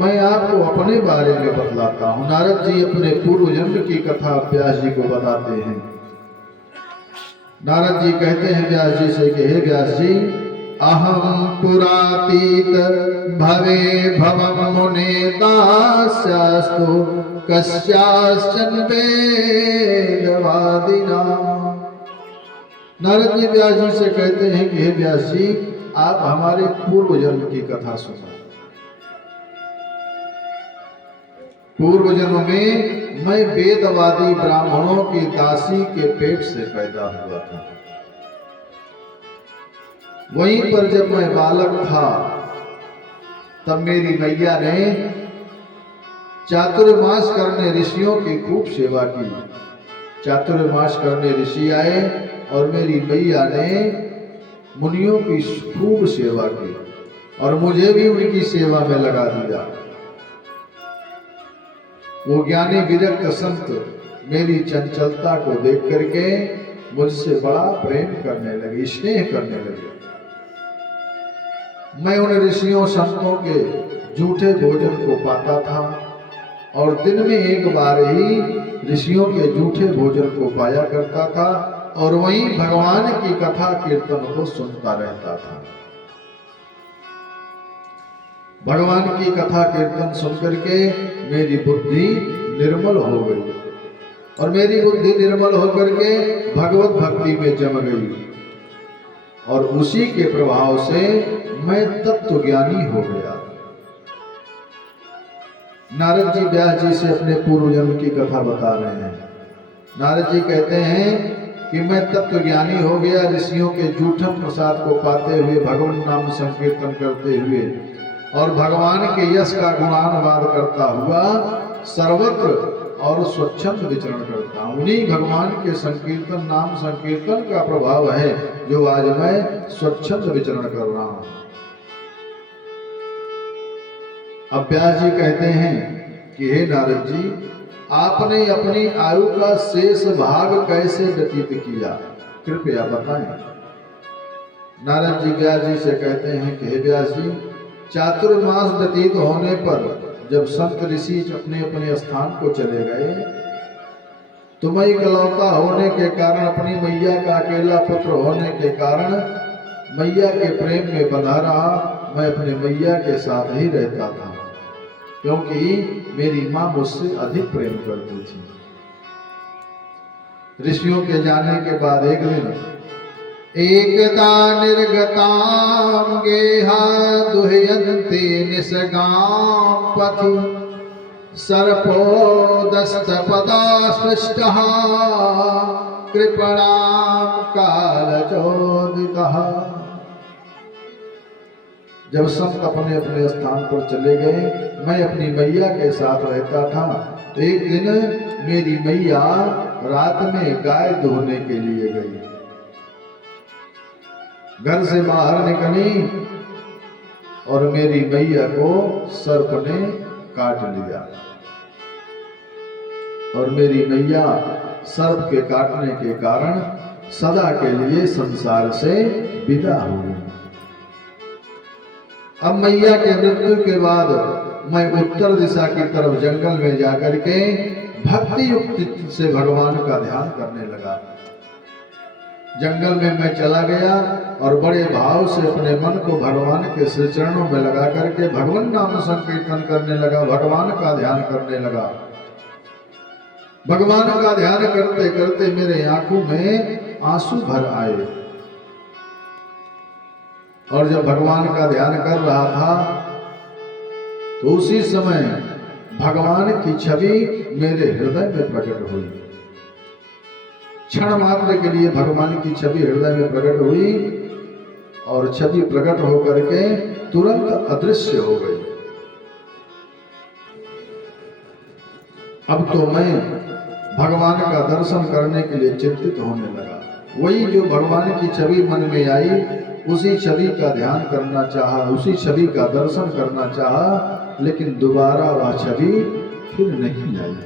मैं आपको अपने बारे में बतलाता हूँ। नारद जी अपने पूर्व जन्म की कथा व्यास जी को बताते हैं। नारद जी कहते हैं व्यास जी से कि हे व्यास जी, अहम पुरातीत भवे भवम मुने दास्यास्तु कस्याश्चन वेदवादिना। नारद जी व्यास जी से कहते हैं कि हे व्यास जी, आप हमारे पूर्व जन्म की कथा सुनो। पूर्व जन्म में मैं वेदवादी ब्राह्मणों की दासी के पेट से पैदा हुआ था। वहीं पर जब मैं बालक था तब मेरी मैया ने चातुर्मास करने ऋषियों की खूब सेवा की। चातुर्मास करने ऋषि आए और मेरी मैया ने मुनियों की खूब सेवा की और मुझे भी उनकी सेवा में लगा दिया। वो ज्ञानी विरक्त संत मेरी चंचलता को देख करके मुझसे बड़ा प्रेम करने लगे, स्नेह करने लगे। मैं उन ऋषियों संतों के झूठे भोजन को पाता था और दिन में एक बार ही ऋषियों के झूठे भोजन को पाया करता था और वहीं भगवान की कथा कीर्तन को सुनता रहता था। भगवान की कथा कीर्तन सुनकर के मेरी बुद्धि निर्मल हो गई और मेरी बुद्धि निर्मल होकर के भगवत भक्ति में जम गई और उसी के प्रभाव से मैं तत्व ज्ञानी हो गया। नारद जी व्यास जी से अपने पूर्व जन्म की कथा बता रहे हैं। नारद जी कहते हैं कि मैं तत्व ज्ञानी हो गया, ऋषियों के जूठम प्रसाद को पाते हुए भगवान नाम संकीर्तन करते हुए और भगवान के यश का गुणानुवाद करता हुआ सर्वत्र और स्वच्छंद विचरण करता हूँ। उन्हीं भगवान के संकीर्तन नाम संकीर्तन का प्रभाव है जो आज मैं स्वच्छंद विचरण कर रहा हूँ। अब व्यास जी कहते हैं कि हे नारद जी, आपने अपनी आयु का शेष भाग कैसे व्यतीत किया, कृपया बताएं। नारद जी व्यास जी से कहते हैं कि हे व्यास जी, चातुर्मास व्यतीत होने पर जब संत ऋषि अपने अपने स्थान को चले गए तो मैं इकलौता होने के कारण, अपनी मैया का अकेला पुत्र होने के कारण मैया के प्रेम में बंधा रहा। मैं अपने मैया के साथ ही रहता था क्योंकि मेरी माँ मुझसे अधिक प्रेम करती थी। ऋषियों के जाने के बाद एक दिन एकदा निर्गतां गेहा दुह्यन्ते निसगां पथि सर्पोदस्तपदा स्पृष्टः कृपणां कालचोदितः। जब संत अपने अपने स्थान पर चले गए, मैं अपनी मैया के साथ रहता था। तो एक दिन मेरी मैया रात में गाय धोने के लिए गई। घर से बाहर निकली और मेरी मैया को सर्प ने काट लिया और मेरी मैया सर्प के काटने के कारण सदा के लिए संसार से विदा हो गई। अब मैया के मृत्यु के बाद मैं उत्तर दिशा की तरफ जंगल में जाकर के भक्ति युक्त से भगवान का ध्यान करने लगा। जंगल में मैं चला गया और बड़े भाव से अपने मन को भगवान के श्री चरणों में लगा करके भगवान नाम संकीर्तन करने लगा, भगवान का ध्यान करने लगा। भगवान का ध्यान करते करते मेरे आंखों में आंसू भर आए और जब भगवान का ध्यान कर रहा था तो उसी समय भगवान की छवि मेरे हृदय में प्रकट हुई। क्षण मात्र के लिए भगवान की छवि हृदय में प्रकट हुई और छवि प्रकट होकर के तुरंत अदृश्य हो गई। अब तो मैं भगवान का दर्शन करने के लिए चिंतित होने लगा। वही जो भगवान की छवि मन में आई, उसी छवि का ध्यान करना चाहा, उसी छवि का दर्शन करना चाहा, लेकिन दोबारा वह छवि फिर नहीं आई।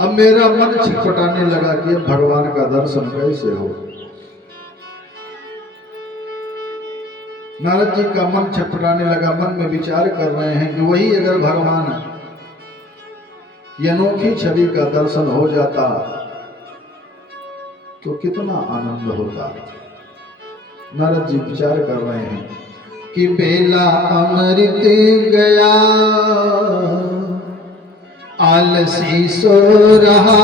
अब मेरा मन छटपटाने लगा कि भगवान का दर्शन कैसे हो। नारद जी का मन छटपटाने लगा, मन में विचार कर रहे हैं कि वही अगर भगवान की अनोखी छवि का दर्शन हो जाता तो कितना आनंद होता। नारद जी विचार कर रहे हैं कि बेला अमृत गया आलसी सो रहा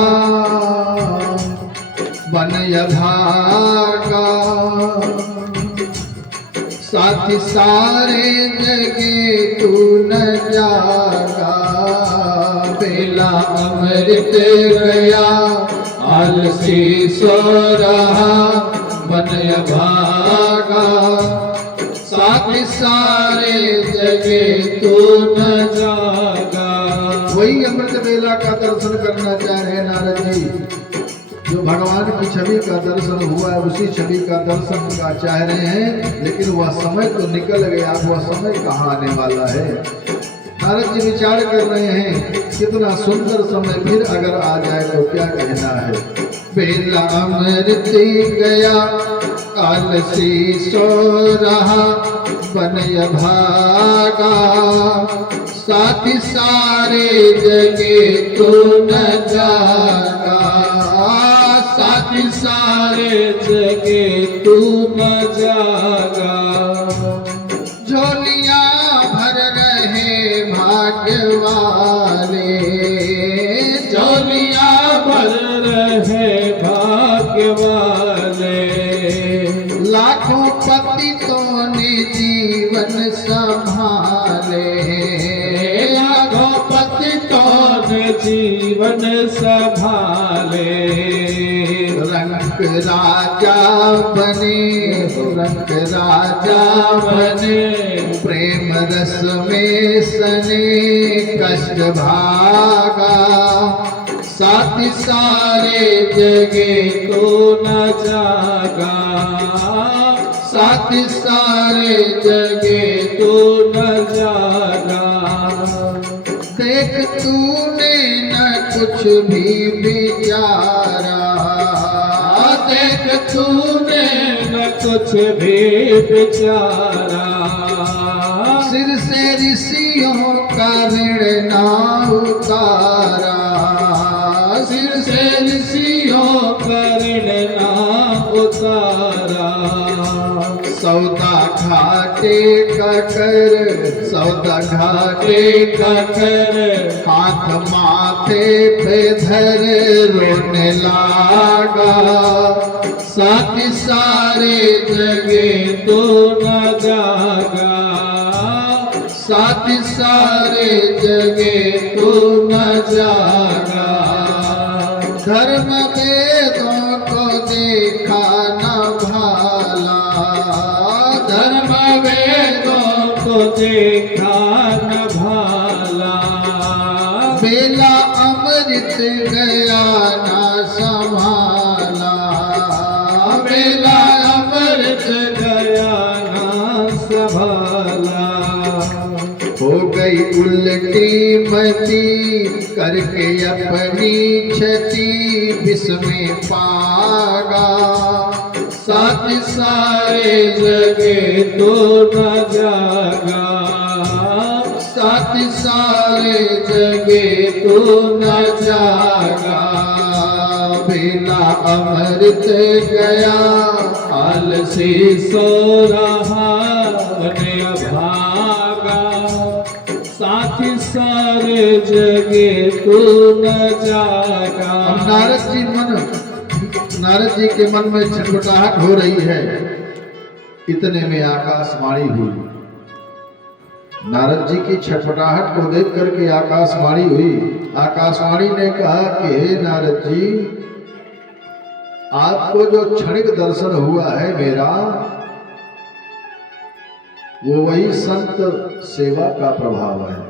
बनय भागा साथी सारे जगे तू न जागा। बेला अमृत गया आलसी सो रहा बनय भागा साथी सारे जगे तू न जागा। वही अमृत बेला का दर्शन करना चाह रहे हैं नारद जी। जो भगवान की छवि का दर्शन हुआ है उसी छवि का दर्शन का चाह रहे हैं, लेकिन वह समय तो निकल गया, वह समय कहाँ आने वाला है। नारद जी विचार कर रहे हैं कितना सुंदर समय फिर अगर आ जाए तो क्या कहना है। बेला अमृत गया आलसी सो रहा बनय भागा साथी सारे जगे तू न जागा। साथी सारे जगे तू न जागा। झोलियां भर रहे भाग्य वाले, झोलियां भर रहे भाग्य वाले। लाखों पतितों ने जीवन संभाले, लाखों पतितों ने जीवन संभाले। रंग राजा बने, रंग राजा बने, प्रेम रस में सने कष्ट भागा। साथी सारे जगे तो न जागा। साथी सारे जगे तो न जागा। देख तूने न कुछ भी विचारा, देख तूने न कुछ भी विचारा। सिर से ऋषियों का ऋण ना उतारा, सिर से ऋषियों का ऋण ना उतारा। सौदा घाटे का कर, सौदा घाटे का कर, हाथ माथे पे धर रोने लागा। साथी सारे जगे तो न जागा। साथी सारे जगे तो न जागा। धर्म वेदों को देखा न भाला, धर्म वेदों देखा न भाला, बेला अमृत गया ना संभाला, बेला अमृत गया ना संभाला। हो गई उल्टी मती करके अपनी क्षति विष में पागा, साथ सारे जगे तो न जागा, साथ सारे जगे तो न जागा, बेला अमृत गया आलसी सो रहा ने भागा, साथ सारे जगे तो न जागा। अब नारद जी के मन में छटपटाहट हो रही है। इतने में आकाशवाणी हुई। नारद जी की छटपटाहट को देख करके आकाशवाणी हुई। आकाशवाणी ने कहा कि हे नारद जी, आपको जो क्षणिक दर्शन हुआ है मेरा, वो वही संत सेवा का प्रभाव है।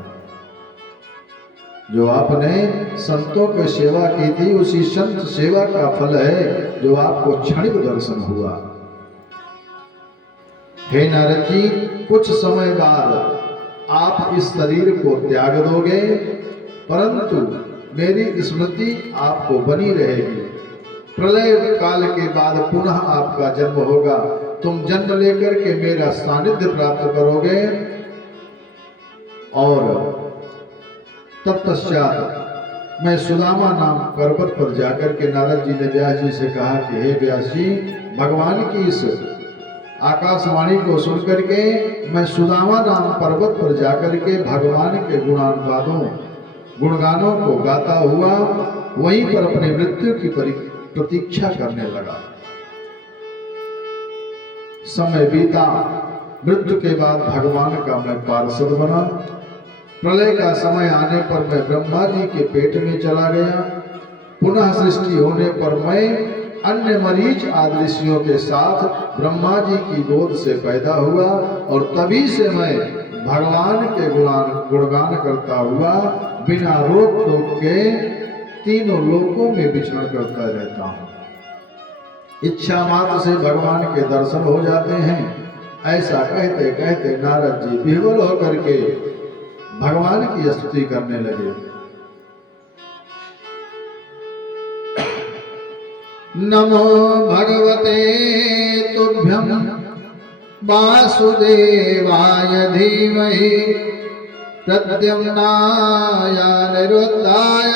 जो आपने संतों की सेवा की थी, उसी संत सेवा का फल है जो आपको क्षणिक दर्शन हुआ। हे नारद जी, कुछ समय बाद आप इस शरीर को त्याग दोगे, परंतु मेरी स्मृति आपको बनी रहेगी। प्रलय काल के बाद पुनः आपका जन्म होगा। तुम जन्म लेकर के मेरा सानिध्य प्राप्त करोगे और तत्पश्चात मैं सुदामा नाम पर्वत पर जाकर के, नारद जी ने व्यास जी से कहा कि हे व्यास जी, भगवान की इस आकाशवाणी को सुनकर के मैं सुदामा नाम पर्वत पर जाकर के भगवान के गुणगानों को गाता हुआ वहीं पर अपनी मृत्यु की प्रतीक्षा करने लगा। समय बीता, मृत्यु के बाद भगवान का मैं पार्षद बना। प्रलय का समय आने पर मैं ब्रह्मा जी के पेट में चला गया। पुनः सृष्टि होने पर मैं अन्य मरीच आदि ऋषियों के साथ ब्रह्मा जी की गोद से पैदा हुआ और तभी से मैं भगवान के गुणगान करता हुआ बिना रोक टोक के तीनों लोकों में विचरण करता रहता हूँ। इच्छा मात्र से भगवान के दर्शन हो जाते हैं। ऐसा कहते कहते नारद जी विह्वल होकर के भगवान की स्तुति करने लगे। नमो भगवते तुभ्यं वासुदेवाय धीमहि प्रद्युम्नाय निरुद्धाय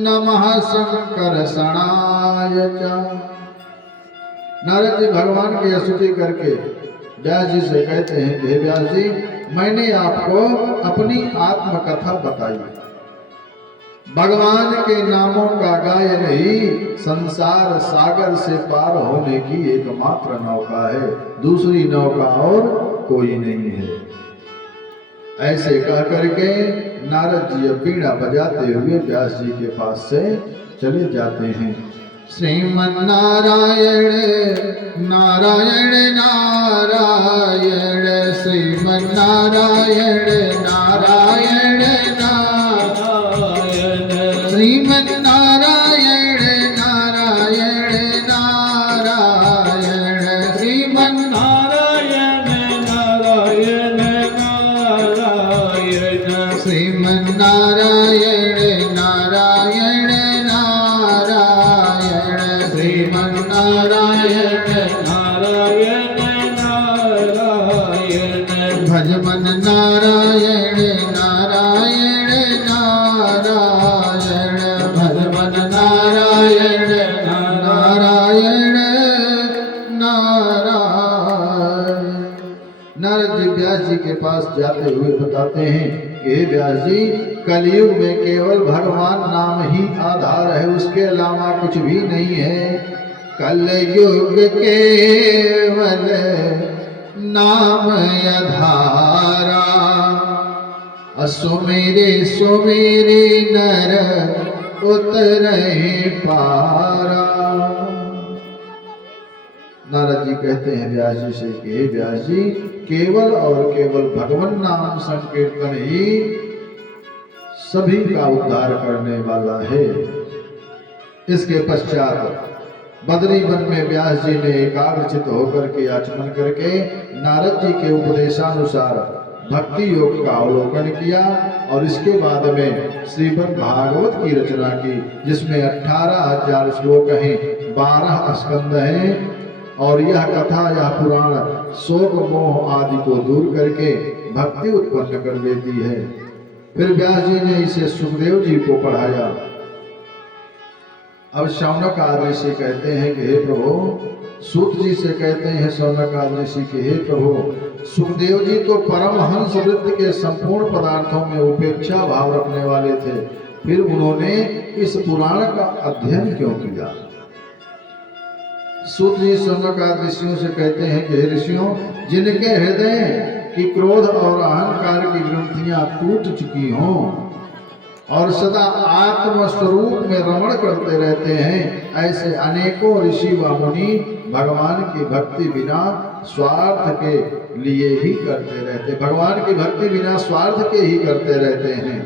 नमः शंकरषणाय च। नारद जी भगवान की स्तुति करके व्यास जी से कहते हैं कि हे व्यास जी, मैंने आपको अपनी आत्मकथा बताई। भगवान के नामों का गायन ही संसार सागर से पार होने की एकमात्र नौका है, दूसरी नौका और कोई नहीं है। ऐसे कह करके नारद जी बीड़ा बजाते हुए व्यास जी के पास से चले जाते हैं। श्रीमन्नारायण नारायण नारायण, श्रीमन्नारायण नारायण नारायण, श्रीमन्नारायण नारायण नारायण, श्रीमन्नारायण नारायण नारायण, श्रीमन्नारायण नारायण नारायण, श्रीमन्नारायण नारायण नारायण, भजमन नारायण नारायण नारायण, भजमन नारायण नारायण नारायण। नारद जी व्यास जी के पास जाते हुए बताते हैं कि हे व्यास जी, कलयुग में केवल भगवान नाम ही आधार है, उसके अलावा कुछ भी नहीं है। कलयुग केवल नाम आधारा, सुमेरे सुमेरे नर उतरे पारा। नारद जी कहते हैं व्यास जी से कि हे व्यास जी, केवल और केवल भगवान नाम संकीर्तन ही सभी का उद्धार करने वाला है। इसके पश्चात बदरी वन में व्यास जी ने एकाग्रचित होकर के आचमन करके नारद जी के उपदेशानुसार भक्ति योग का अवलोकन किया और इसके बाद में श्रीमद् भागवत की रचना की, जिसमें 18,000 श्लोक हैं, 12 स्कंद हैं और यह कथा, यह पुराण शोक मोह आदि को दूर करके भक्ति उत्पन्न कर देती है। फिर व्यास जी ने इसे सुखदेव जी को पढ़ाया। अब शौनक आदि ऋषि कहते हैं कि हे प्रभु, सूत जी से कहते हैं शौनक आदि ऋषि कि हे प्रभु, सुखदेव जी तो परमहंस वृत्ति के संपूर्ण पदार्थों में उपेक्षा भाव रखने वाले थे, फिर उन्होंने इस पुराण का अध्ययन क्यों किया? सूत जी शौनक आदि ऋषियों से कहते हैं कि हे ऋषियों, जिनके हृदय की क्रोध और अहंकार की ग्रंथियां टूट चुकी हों और सदा आत्म स्वरूप में रमण करते रहते हैं, ऐसे अनेकों ऋषि व मुनि भगवान की भक्ति बिना स्वार्थ के लिए ही करते रहते, भगवान की भक्ति बिना स्वार्थ के ही करते रहते हैं।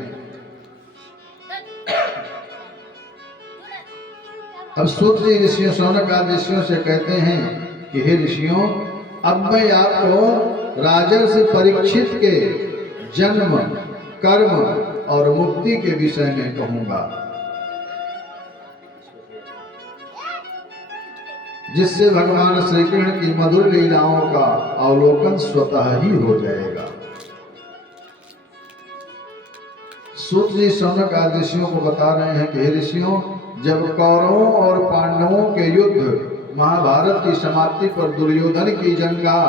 अब सूत जी ऋषियों, शौनक आदि ऋषियों से कहते हैं कि हे ऋषियों, अब मैं आपको राजर्षि परीक्षित के जन्म, कर्म और मुक्ति के विषय में कहूंगा, जिससे भगवान श्री कृष्ण की मधुर लीलाओं का अवलोकन स्वतः ही हो जाएगा। सूत जी शौनक आदि ऋषियों को बता रहे हैं कि हे ऋषियों, जब कौरवों और पांडवों के युद्ध महाभारत की समाप्ति पर दुर्योधन की जंगा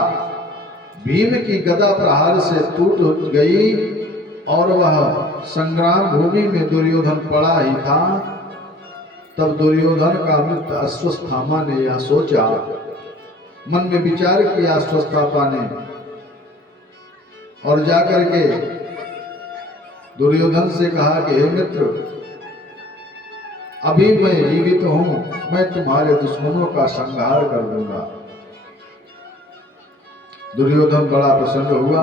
भीम की गदा प्रहार से टूट गई और वह संग्राम भूमि में दुर्योधन पड़ा ही था, तब दुर्योधन का मित्र अश्वत्थामा ने यह सोचा, मन में विचार किया अश्वत्थामा ने, और जाकर के दुर्योधन से कहा कि हे मित्र, अभी मैं जीवित हूं, मैं तुम्हारे दुश्मनों का संहार कर दूंगा। दुर्योधन बड़ा प्रसन्न हुआ।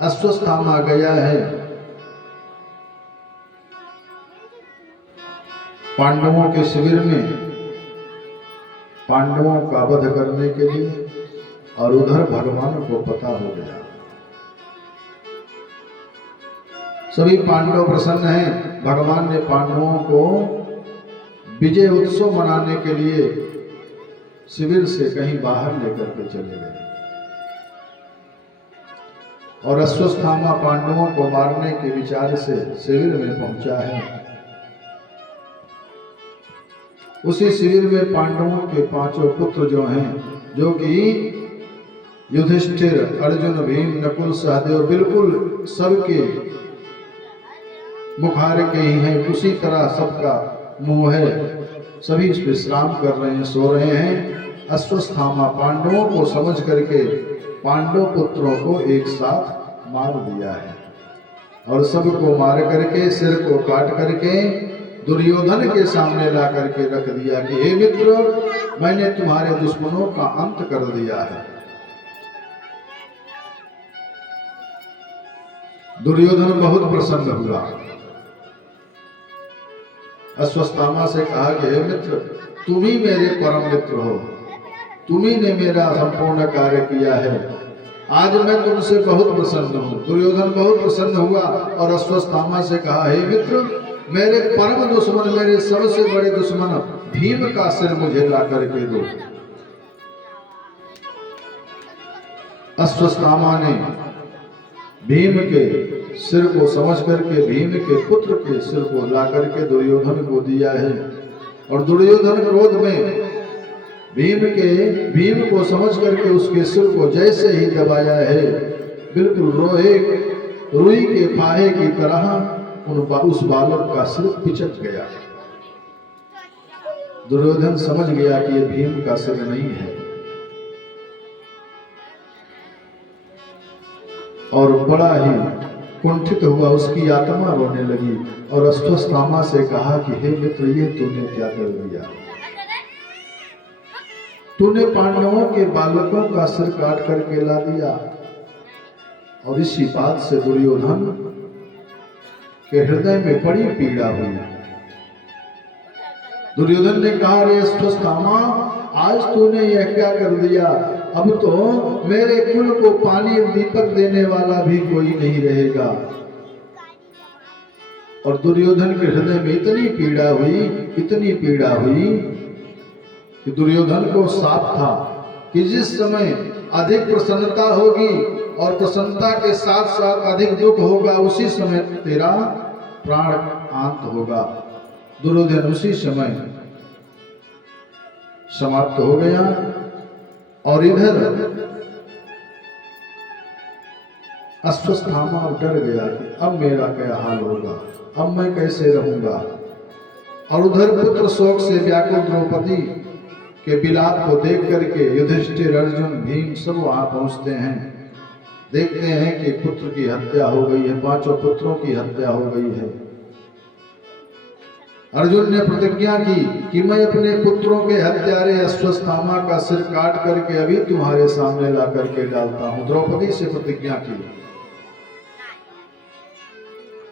अश्वत्थामा गया है पांडवों के शिविर में पांडवों का वध करने के लिए, और उधर भगवान को पता हो गया। सभी पांडव प्रसन्न हैं। भगवान ने पांडवों को विजय उत्सव मनाने के लिए शिविर से कहीं बाहर लेकर के चले गए और अश्वत्थामा पांडवों को मारने के विचार से शिविर में पहुंचा है। उसी शिविर में पांडवों के 5 पुत्र जो हैं, जो कि युधिष्ठिर, अर्जुन, भीम, नकुल, सहदेव, बिल्कुल सबके मुखारे के ही हैं, उसी तरह सबका मुंह है। सभी विश्राम कर रहे हैं, सो रहे हैं। अश्वत्थामा पांडवों को समझ करके पांडव पुत्रों को एक साथ मार दिया है और सबको मार करके सिर को काट करके दुर्योधन के सामने ला करके रख दिया कि हे मित्र, मैंने तुम्हारे दुश्मनों का अंत कर दिया है। दुर्योधन बहुत प्रसन्न हुआ। अश्वत्थामा से कहा कि हे मित्र, तुम ही मेरे परम मित्र हो, तुम ही ने मेरा संपूर्ण कार्य किया है, आज मैं तुमसे बहुत प्रसन्न हूँ। दुर्योधन बहुत प्रसन्न हुआ और अश्वत्थामा से कहा, हे मित्र, मेरे परम दुश्मन, मेरे सबसे बड़े दुश्मन भीम का सिर मुझे ला करके दो। अश्वत्थामा ने भीम के सिर को समझ करके भीम के पुत्र के सिर को ला करके दुर्योधन को दिया है और दुर्योधन क्रोध में भीम को समझ करके उसके सिर को जैसे ही दबाया है, बिल्कुल रुई के फाहे की तरह उस बालक का सिर पिचक गया। दुर्योधन समझ गया कि ये भीम का सिर नहीं है और बड़ा ही कुंठित हुआ, उसकी आत्मा रोने लगी और अश्वत्थामा से कहा कि हे मित्र, ये तूने क्या कर दिया? तूने पांडवों के बालकों का सिर काट करके ला दिया। और इसी बात से दुर्योधन के हृदय में बड़ी पीड़ा हुई। दुर्योधन ने कहा, रे अश्वत्थामा, आज तूने यह क्या कर दिया? अब तो मेरे कुल को पानी दीपक देने वाला भी कोई नहीं रहेगा। और दुर्योधन के हृदय में इतनी पीड़ा हुई कि दुर्योधन को साफ था कि जिस समय अधिक प्रसन्नता होगी और प्रसन्नता के साथ साथ अधिक दुख होगा, उसी समय तेरा प्राण अंत होगा। दुर्योधन उसी समय समाप्त हो गया। और इधर अश्वत्थामा डर गया कि अब मेरा क्या हाल होगा, अब मैं कैसे रहूंगा। और उधर पुत्र शोक से व्याकुल द्रौपदी के विलाप को देख करके युधिष्ठिर, अर्जुन, भीम सब वहां पहुंचते हैं। देखते हैं कि पुत्र की हत्या हो गई है, 5 पुत्रों की हत्या हो गई है। अर्जुन ने प्रतिज्ञा की कि मैं अपने पुत्रों के हत्यारे अश्वत्थामा का सिर काट करके अभी तुम्हारे सामने ला करके डालता हूं। द्रौपदी से प्रतिज्ञा की।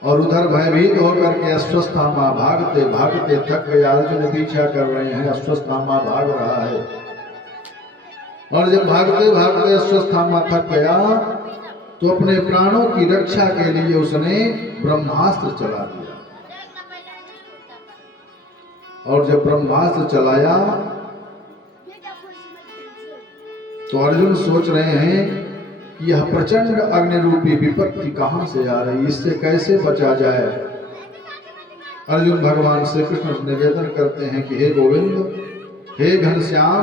और उधर भयभीत होकर के अश्वत्थामा भागते भागते थक गया। अर्जुन पीछा कर रहे हैं, अश्वत्थामा भाग रहा है। और जब भागते भागते अश्वत्थामा थक गया तो अपने प्राणों की रक्षा के लिए उसने ब्रह्मास्त्र चला दिया। और जब ब्रह्मास्त्र चलाया तो अर्जुन सोच रहे हैं कि यह प्रचंड अग्नि रूपी विपत्ति कहां से आ रही, इससे कैसे बचा जाए। अर्जुन भगवान श्री कृष्ण से निवेदन करते हैं कि हे गोविंद, हे घनश्याम,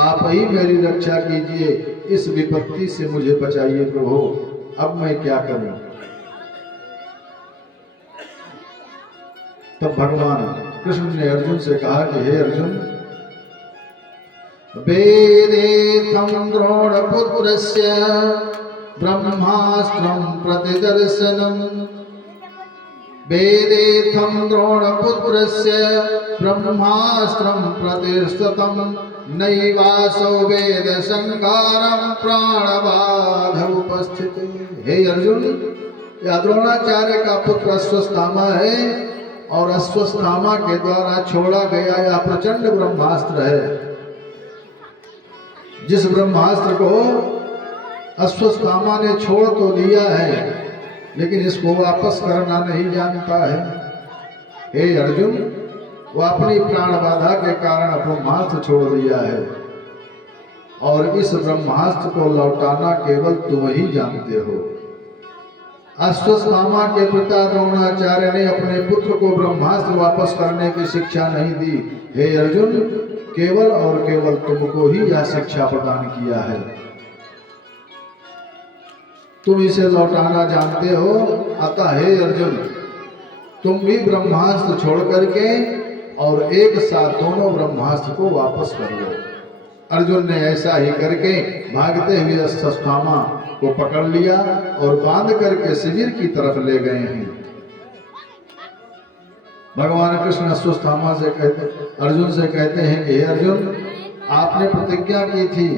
आप ही मेरी रक्षा कीजिए, इस विपत्ति से मुझे बचाइए प्रभु, अब मैं क्या करूं। तब भगवान कृष्ण ने अर्जुन से कहा कि हे अर्जुन, वेदेथं द्रोणपुत्रस्य ब्रह्मास्त्रं प्रतिदर्शनम्, वेदेथं द्रोणपुत्रस्य ब्रह्मास्त्रं प्रतिष्ठितं, नैवासौ वेद संहारं प्राणबाध उपस्थित। हे अर्जुन, यह द्रोणाचार्य का पुत्र अश्वत्थामा है और अश्वत्थामा के द्वारा छोड़ा गया यह प्रचंड ब्रह्मास्त्र है। जिस ब्रह्मास्त्र को अश्वत्थामा ने छोड़ तो दिया है, लेकिन इसको वापस करना नहीं जानता है। हे अर्जुन, वह अपनी प्राण बाधा के कारण ब्रह्मास्त्र छोड़ दिया है और इस ब्रह्मास्त्र को लौटाना केवल तुम ही जानते हो। अश्वत्थामा के पिता द्रोणाचार्य ने अपने पुत्र को ब्रह्मास्त्र वापस करने की शिक्षा नहीं दी। हे अर्जुन, केवल और केवल तुमको ही यह शिक्षा प्रदान किया है। तुम इसे लौटाना जानते हो, अतः हे अर्जुन, तुम भी ब्रह्मास्त्र छोड़ करके और एक साथ दोनों ब्रह्मास्त्र को वापस कर लो। अर्जुन ने ऐसा ही करके भागते हुए अश्वत्थामा को पकड़ लिया और बांध करके शिविर की तरफ ले गए हैं। भगवान कृष्ण अश्वत्थामा से अर्जुन से कहते हैं कि हे अर्जुन, आपने प्रतिज्ञा की थी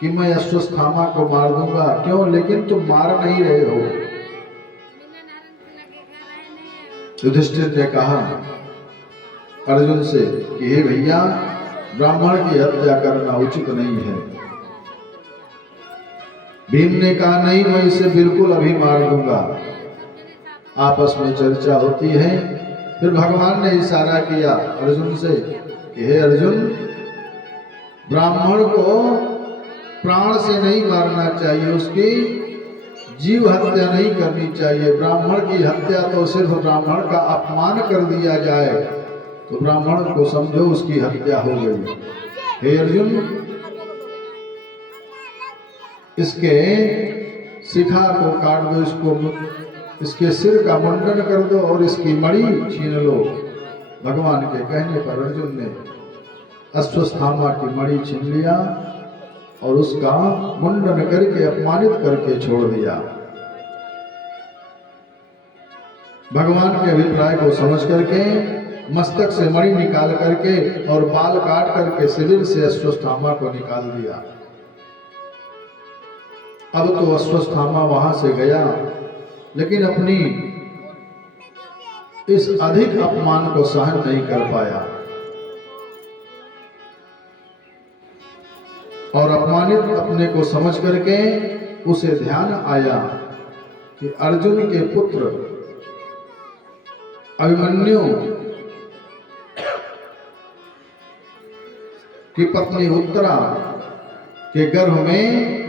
कि मैं अश्वत्थामा को मार दूंगा, क्यों, लेकिन तुम मार नहीं रहे हो। युधिष्ठिर ने कहा अर्जुन से कि हे भैया, ब्राह्मण की हत्या करना उचित नहीं है। भीम ने कहा नहीं, मैं इसे बिल्कुल अभी मार दूंगा। आपस में चर्चा होती है। फिर भगवान ने इशारा किया अर्जुन से कि हे अर्जुन, ब्राह्मण को प्राण से नहीं मारना चाहिए, उसकी जीव हत्या नहीं करनी चाहिए। ब्राह्मण की हत्या तो सिर्फ ब्राह्मण का अपमान कर दिया जाए तो ब्राह्मण को समझो उसकी हत्या हो गई। हे अर्जुन, इसके शिखा को काट दो, इसके सिर का मुंडन कर दो और इसकी मणि छीन लो। भगवान के कहने पर अर्जुन ने अश्वत्थामा की मणि छीन लिया और उसका मुंडन करके अपमानित करके छोड़ दिया। भगवान के अभिप्राय को समझ करके मस्तक से मणि निकाल करके और बाल काट करके शिविर से अश्वत्थामा को निकाल दिया। अब तो अश्वत्थामा वहां से गया, लेकिन अपनी इस अधिक अपमान को सहन नहीं कर पाया और अपमानित अपने को समझ करके उसे ध्यान आया कि अर्जुन के पुत्र अभिमन्यु की पत्नी उत्तरा के गर्भ में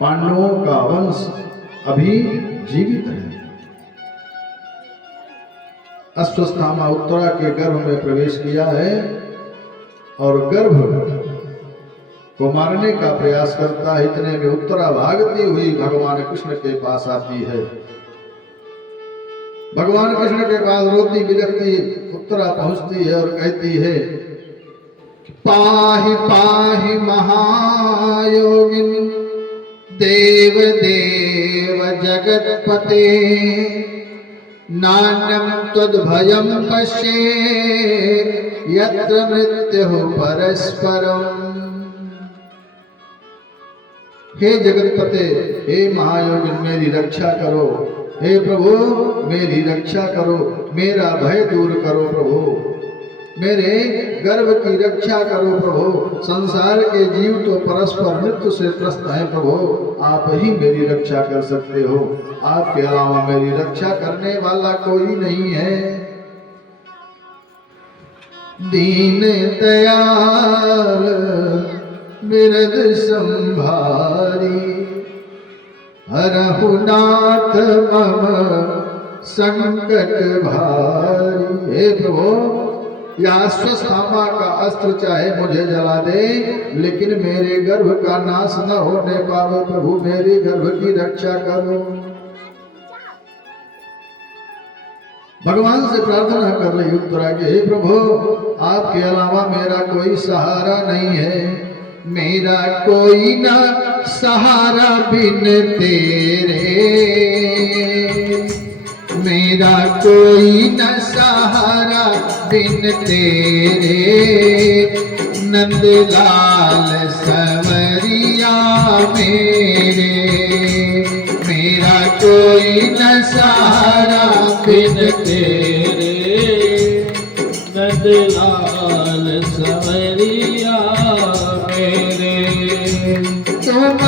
पांडवों का वंश अभी जीवित है। अश्वत्थामा उत्तरा के गर्भ में प्रवेश किया है और गर्भ को मारने का प्रयास करता है। इतने में उत्तरा भागती हुई भगवान कृष्ण के पास आती है। भगवान कृष्ण के पास रोती बिलखती उत्तरा पहुंचती है और कहती है, पाहि पाहि महायोगिन देव देव जगतपते नान्यं त्वद्भयं पश्येत् यत्र मृत्युः परस्परम्। हे जगतपते, हे महायोगिन, मेरी रक्षा करो। हे प्रभु, मेरी रक्षा करो, मेरा भय दूर करो प्रभु, मेरे गर्भ की रक्षा करो प्रभु। संसार के जीव तो परस्पर मृत्यु से त्रस्त हैं प्रभु, आप ही मेरी रक्षा कर सकते हो। आपके अलावा मेरी रक्षा करने वाला कोई नहीं है। दीन दयाल बिरद संभारी हरहु नाथ मम संकट भारी। हे प्रभु, या अश्वत्थामा का अस्त्र चाहे मुझे जला दे, लेकिन मेरे गर्भ का नाश न होने पावे प्रभु, मेरे गर्भ की रक्षा करो। भगवान से प्रार्थना कर रही उत्तरा के, हे प्रभु, आपके अलावा मेरा कोई सहारा नहीं है। मेरा कोई ना सहारा बिन तेरे, मेरा कोई न सहारा बिन तेरे। नंदलाल संवरिया मेरे, मेरा कोई न सहारा बिन तेरे। नंदलाल संवरिया मेरे, तुम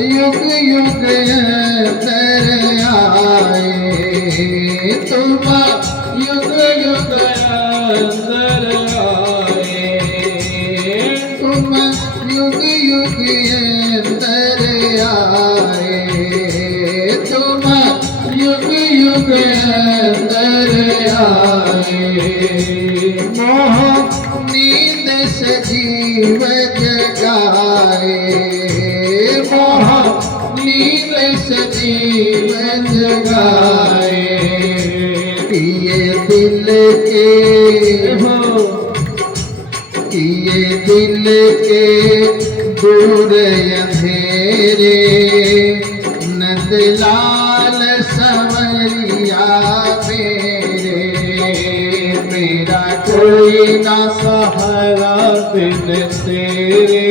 युग युग अंतर आए, तुम युग युग अंदर आए, तुम युग युग अंदर आए, तुम युग युग अंदर आए। मोह नींद से जीव जगाए, मोह नींद से जीवन जगाए। किए दिल के हो, किए दिल के दूर अंधेरे। नंदलाल संवरिया मेरे, मेरा कोई ना सहारा बिन तेरे।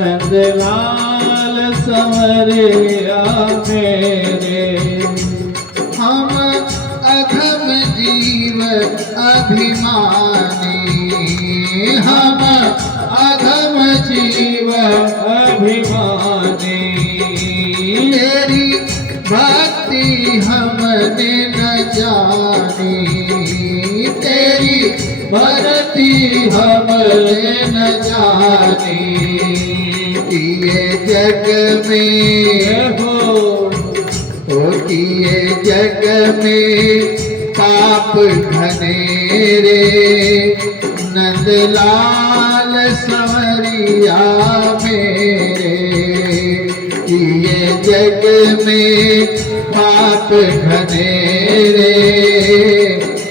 नंदलाल संवरिया मेरे, हम अधम जीव अभिमानी, हम अधम जीव अभिमानी। तेरी भक्ति हमने न जानी, तेरी भक्ति हमने न जानी। किए जग में हो, किए जग में पाप घनेरे। नंदलाल संवरिया मेरे, किए जग में पाप घनेरे।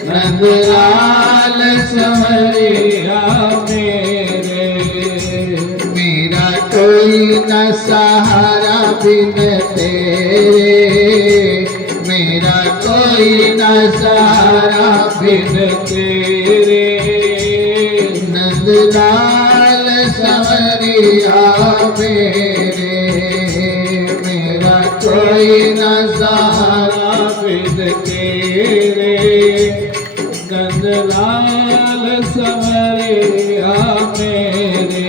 नंदलाल संवरिया मेरे, मेरा कोई न सहारा बिन तेरे, मेरा कोई न सहारा बिन तेरे, नंदलाल संवरिया मेरे, मेरा कोई न सहारा बिन तेरे, नंदलाल संवरिया मेरे।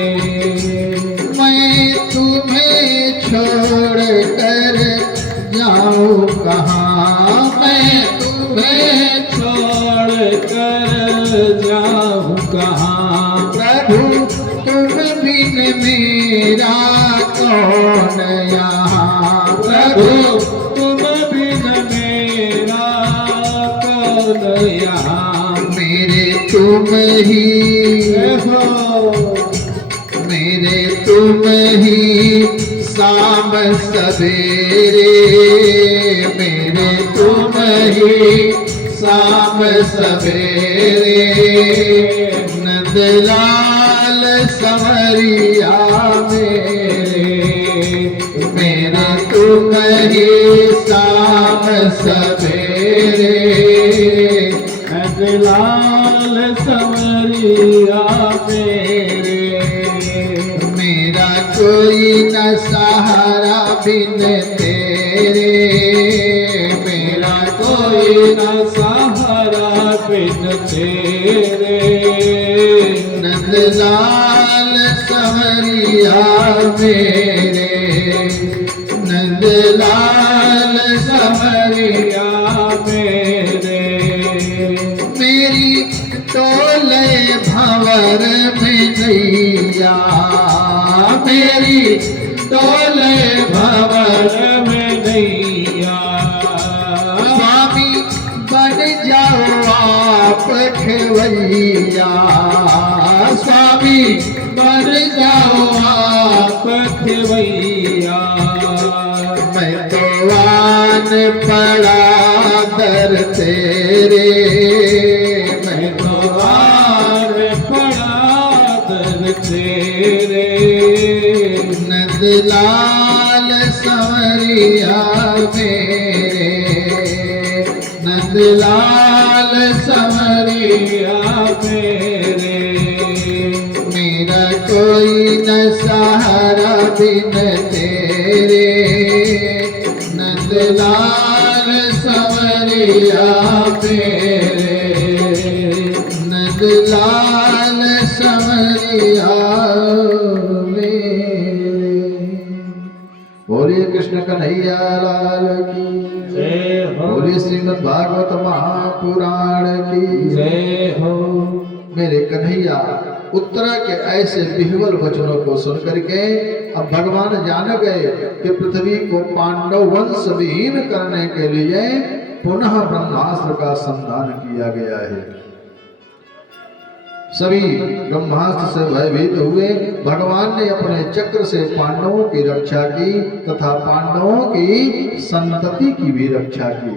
मैं तुम्हें छोड़ कर जाऊं कहाँ, मैं तुम्हें छोड़ कर जाऊं कहाँ, प्रभु तुम बिन मेरा कौन यहाँ, प्रभु तुम बिन मेरा कौन यहाँ। मेरे तुम ही हो मेरे तुम ही शाम सवेरे, मेरे तुम ही शाम सवेरे, नंदलाल संवरिया मेरे, मेरे तुम ही शाम सवेरे, नंदलाल संवरिया मेरे। मेरा कोई न सहारा बिन तेरे, मेरा कोई न सहारा बिन तेरे, नंदलाल संवरिया मेरे, नंदलाल संवरिया मेरे। मेरी टोले भंवर में नैया, मेरी टोले भंवर में नैया, स्वामी बन जाओ आप खेवैया, स्वामी बन जाओ आप खेवैया। मैं तो आन पड़ा दर तेरे, मैं तो द्वार पड़ा दर तेरे, नंदलाल संवरिया मेरे, नंदलाल संवरिया मेरे। मेरा कोई न सहारा बिन तेरे, नंदलाल संवरिया मेरे, नंदलाल संवरिया मेरे। बोलिए कृष्ण कन्हैया लाल की जय हो, बोलिए श्रीमद् भागवत महापुराण की जय हो। मेरे कन्हैया उत्तरा के ऐसे विह्वल वचनों को सुनकर के अब भगवान जान गए कि पृथ्वी को पांडव वंश विहीन करने के लिए पुनः ब्रह्मास्त्र का संधान किया गया है। सभी ब्रह्मास्त्र से भयभीत हुए भगवान ने अपने चक्र से पांडवों की रक्षा की तथा पांडवों की संतति की भी रक्षा की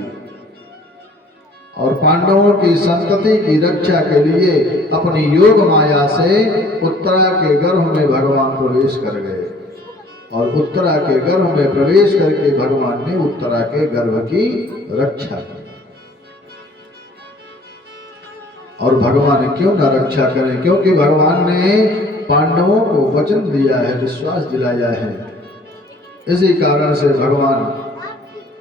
और पांडवों की संतति की रक्षा के लिए अपनी योग माया से उत्तरा के गर्भ में भगवान प्रवेश कर गए और उत्तरा के गर्भ में प्रवेश करके भगवान ने उत्तरा के गर्भ की रक्षा की। और भगवान क्यों न रक्षा करें, क्योंकि भगवान ने पांडवों को वचन दिया है, विश्वास दिलाया है। इसी कारण से भगवान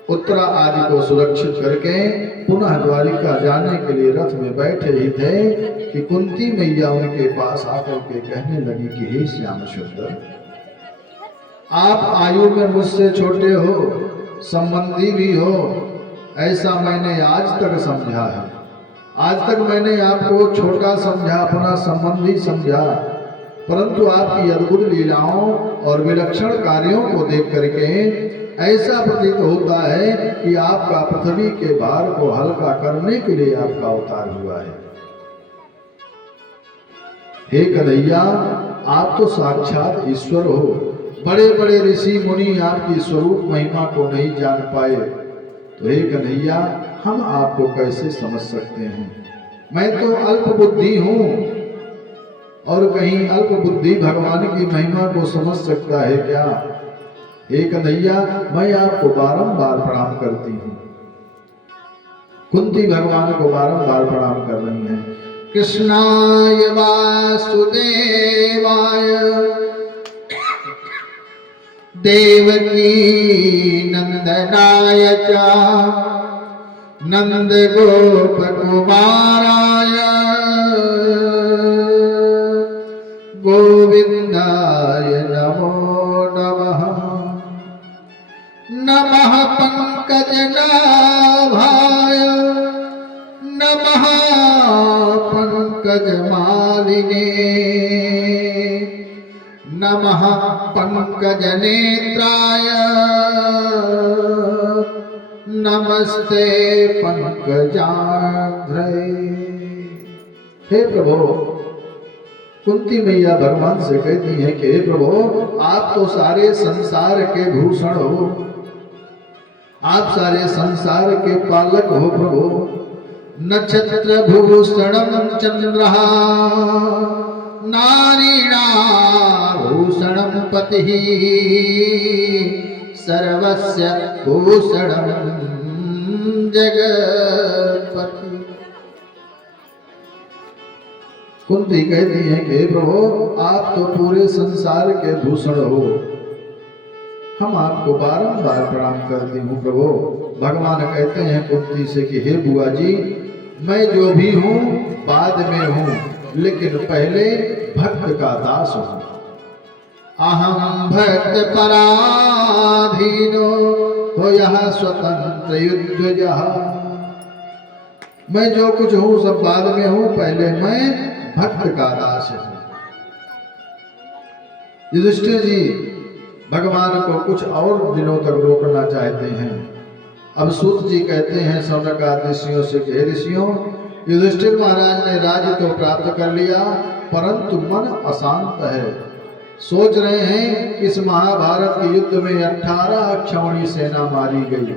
उत्तरा आदि को सुरक्षित करके पुनः द्वारिका जाने के लिए रथ में बैठे ही थे कि कुंती मैया उनके पास आकर के कहने लगी कि हे श्याम सुंदर, आप आयु में मुझसे छोटे हो, संबंधी भी हो, ऐसा मैंने आज तक समझा है। आज तक मैंने आपको छोटा समझा, अपना संबंधी समझा, परंतु आपकी अद्भुत लीलाओं और विलक्षण कार्यों को देख करके ऐसा प्रतीत होता है कि आपका पृथ्वी के भार को हल्का करने के लिए आपका अवतार हुआ है। हे कन्हैया, आप तो साक्षात ईश्वर हो। बड़े बड़े ऋषि मुनि आपकी स्वरूप महिमा को नहीं जान पाए, तो हे कन्हैया, हम आपको कैसे समझ सकते हैं। मैं तो अल्प बुद्धि हूं और कहीं अल्प बुद्धि भगवान की महिमा को समझ सकता है क्या। हे कन्हैया, मैं आपको बारंबार प्रणाम करती हूँ। कुंती भगवान को बारंबार प्रणाम कर रही हैं। कृष्णाय वासुदेवाय देवकी नंदनाय च नंद गोप कुमाराय गोविंदाय नमो नमः। नमः पंकजनाभाय नमः पंकजमालिने नमः पंकजनेत्राय नमस्ते पंकजाग्रे। हे प्रभु, कुंती मैया भगवान से कहती है कि हे प्रभु, आप तो सारे संसार के भूषण हो, आप सारे संसार के पालक हो प्रभु। नक्षत्र भूषणं चंद्रः नारीणाभूषणं पतिः सर्वस्य भूषणं जगत्पति। कुंती कहती है कि हे प्रभु, आप तो पूरे संसार के भूषण हो, हम आपको बारंबार प्रणाम करती हूँ प्रभु। भगवान कहते हैं कुंती से कि हे बुआ जी, मैं जो भी हूँ बाद में हूँ, लेकिन पहले भक्त का दास हूँ। अहम भक्त पराधीनो हो यह स्वतंत्र युद्ध। मैं जो कुछ हूँ सब बाद में हूँ, पहले मैं भक्त का दास हूँ। युधिष्ठिर जी भगवान को कुछ और दिनों तक रोकना चाहते हैं। अब सूत जी कहते हैं सौनक आदि ऋषियों से कि हे ऋषियों, युधिष्ठिर महाराज ने राज्य तो प्राप्त कर लिया, परंतु मन अशांत है। सोच रहे हैं कि इस महाभारत के युद्ध में 18 अक्षौणी सेना मारी गई।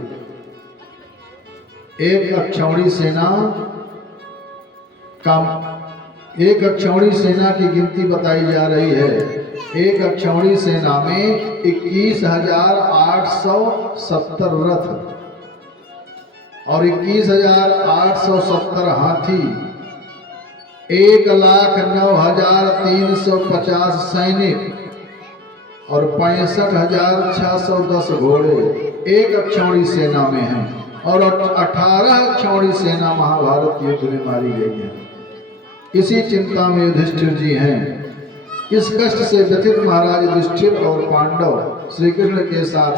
एक अक्षौणी सेना की गिनती बताई जा रही है। एक अक्षौणी सेना में 21,870 रथ और 21,870 हाथी, 1,09,350 सैनिक और 65,610 घोड़े एक अक्षौणी सेना में हैं और 18 अक्षौणी सेना महाभारत युद्ध में मारी गई है। इसी चिंता में युधिष्ठिर जी हैं। इस कष्ट से व्यथित महाराज युधिष्ठिर और पांडव श्री कृष्ण के साथ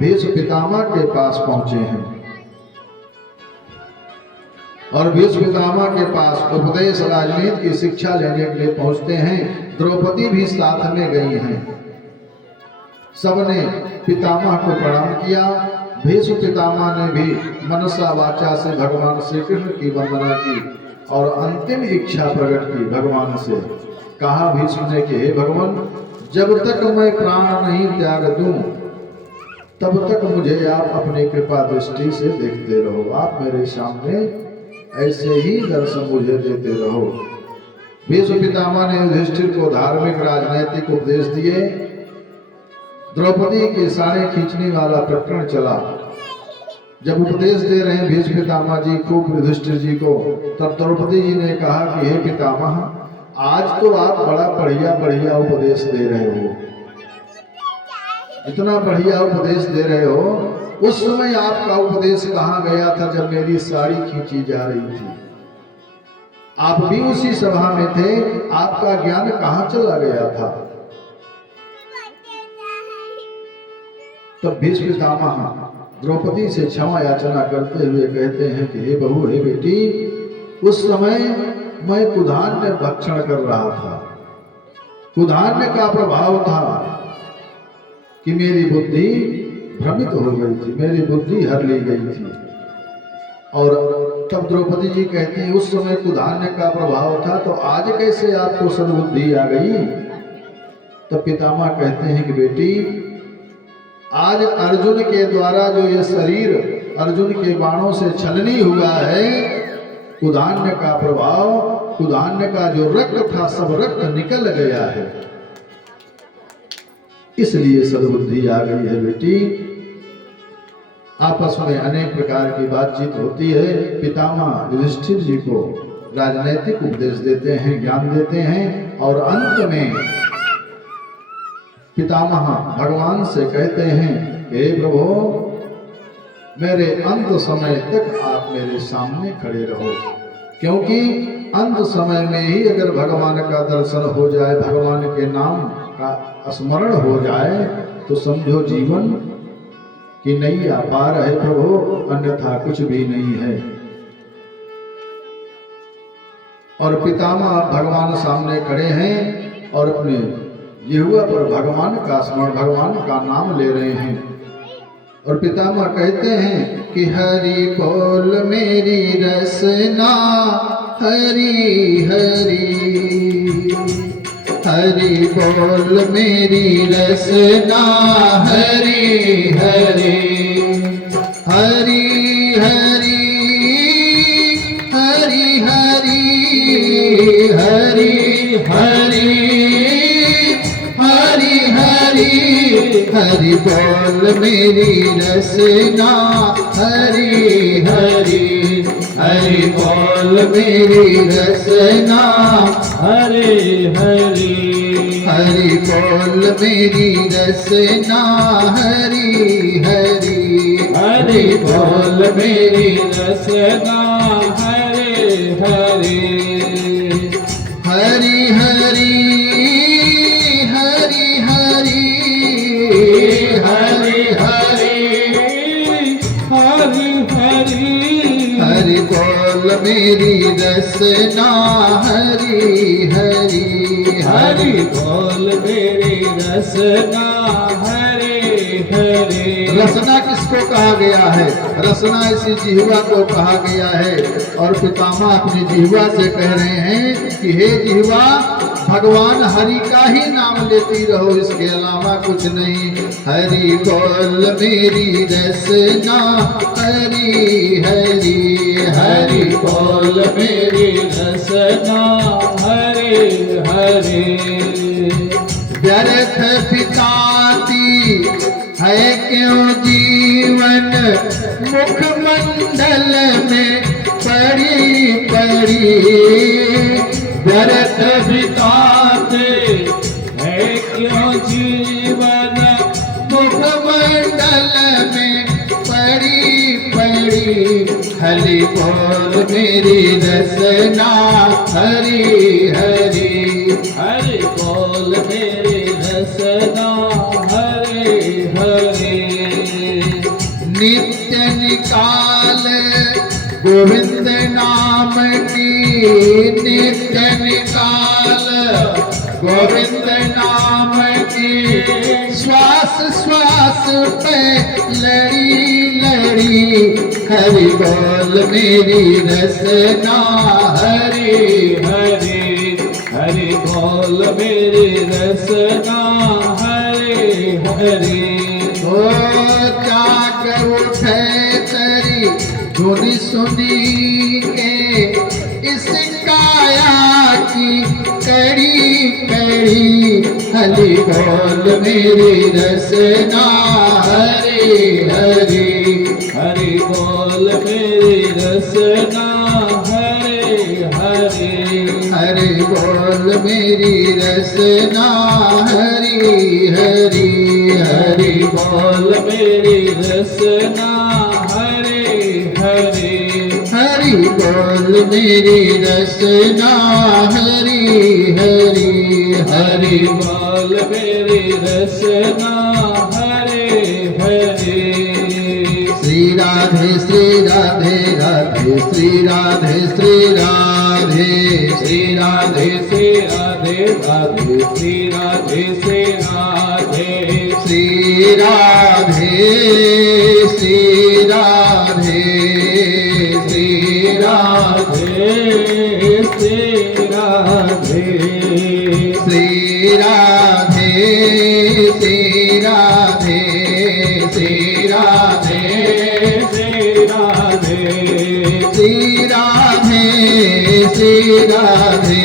भीष्म पितामह के पास पहुंचे हैं और भीष्म पितामह के पास उपदेश राजनीति की शिक्षा लेने के लिए पहुंचते हैं। द्रौपदी भी साथ में गई हैं। सबने पितामह को प्रणाम किया। भीष्म पितामह ने भी मनसा वाचा से भगवान श्री कृष्ण की वंदना की और अंतिम इच्छा प्रकट की। भगवान से कहा भीष्म ने कि हे भगवान, जब तक मैं प्राण नहीं त्याग दूं तब तक मुझे आप अपनी कृपा दृष्टि से देखते रहो। आप मेरे सामने ऐसे ही दर्शन मुझे देते रहो। भीष्म पितामह ने युधिष्ठिर को धार्मिक राजनैतिक उपदेश दिए। द्रौपदी के सारे खींचने वाला प्रकरण चला। जब उपदेश दे रहे हैं भीष्म पितामह जी खूब युधिष्ठिर जी को, तब द्रौपदी जी ने कहा कि हे पितामह, आज तो आप बड़ा बढ़िया उपदेश दे रहे हो, इतना बढ़िया उपदेश दे रहे हो। उस समय आपका उपदेश कहाँ गया था जब मेरी साड़ी खींची जा रही थी? आप भी उसी सभा में थे, आपका ज्ञान कहाँ चला गया था? तब भीष्म पितामह द्रौपदी से क्षमा याचना करते हुए कहते हैं कि हे बहू, हे बेटी, उस समय मैं कुधान्य भक्षण कर रहा था। कुधान्य का प्रभाव था कि मेरी बुद्धि भ्रमित हो गई थी, मेरी बुद्धि हर ली गई थी। और तब द्रौपदी जी कहती हैं उस समय कुधान्य का प्रभाव था, तो आज कैसे आपको सद्बुद्धि आ गई? तब पितामह कहते हैं कि बेटी, आज अर्जुन के द्वारा जो ये शरीर अर्जुन के बाणों से छलनी हुआ है, कुधान्य का प्रभाव, कुधान्य का जो रक्त था सब रक्त निकल गया है, इसलिए सद्बुद्धि आ गई है बेटी। आपस में अनेक प्रकार की बातचीत होती है। पितामह युधिष्ठिर जी को राजनैतिक उपदेश देते हैं, ज्ञान देते हैं, और अंत में पितामह भगवान से कहते हैं, हे प्रभु, मेरे अंत समय तक आप मेरे सामने खड़े रहो, क्योंकि अंत समय में ही अगर भगवान का दर्शन हो जाए, भगवान के नाम का स्मरण हो जाए, तो समझो जीवन की नैया पार है प्रभु, अन्यथा कुछ भी नहीं है। और पितामह भगवान सामने खड़े हैं और अपने जिह्वा पर भगवान का स्मरण, भगवान का नाम ले रहे हैं। और पितामह कहते हैं कि हरि बोल मेरी रसना, हरि हरि, हरि बोल मेरी रसना, हरि हरि, हरि हरि, हरि हरि, हरि हरि, हरि हरि, हरि बोल मेरी रसना, हरि हरि, हरि बोल मेरी रसना, हरि हरि, हरि बोल मेरी रसना, हरि हरि, हरि बोल मेरी रसना, हरि हरि, हरि हरि, हरि हरि, हरि हरि हरि, हरि बोल मेरी रसना, हरि हरि, हरि बोल मेरी रसना, हरि हरि। रसना किसको कहा गया है? रसना इसी जिह्वा को कहा गया है। और पितामह अपनी जिह्वा से कह रहे हैं कि हे जिह्वा, भगवान हरि का ही नाम लेती रहो, इसके अलावा कुछ नहीं। हरि बोल मेरी रसना, हरि हरि, हरि बोल मेरी रसना, हरि हरि। व्यर्थ बिताती है क्यों जीवन, मुखमंडल में पड़ी पड़ी, व्यर्थ बिताते है क्यों जीवन, मुखमंडल में पड़ी पड़ी। हरि बोल मेरी रसना, हरि हरि, हरि बोल मेरी रसना, हरि हरि। नित्य निकाल गोविंद नाम की, नित्य निकाल गोविंद नाम की, श्वास श्वास पे लड़ी लड़ी। हरि बोल मेरी रसना, हरि हरि, हरि बोल मेरी रसना, हरि हरि। ओ जाग उठे तेरी धुन सुनी के, इस काया की कड़ी कड़ी। हरि बोल मेरी रसना, हरि हरि, हरि बोल मेरी रसना, हरि हरि। हरि बोल मेरी रसना, हरि हरि, हरि बोल मेरी रसना, हरि हरि। हरि बोल मेरी रसना, हरि हरि, हरि बोल मेरी रसना, हरि हरि। श्री राधे श्री राधे, राधे श्री राधे श्री राधे, श्री राधे श्री राधे, राधे श्री राधे श्री राधे। श्री राधे श्री राधे, श्री राधे श्री राधे, श्री राधे श्री राधे, श्री राधे श्री राधे, श्री राधे श्री राधे,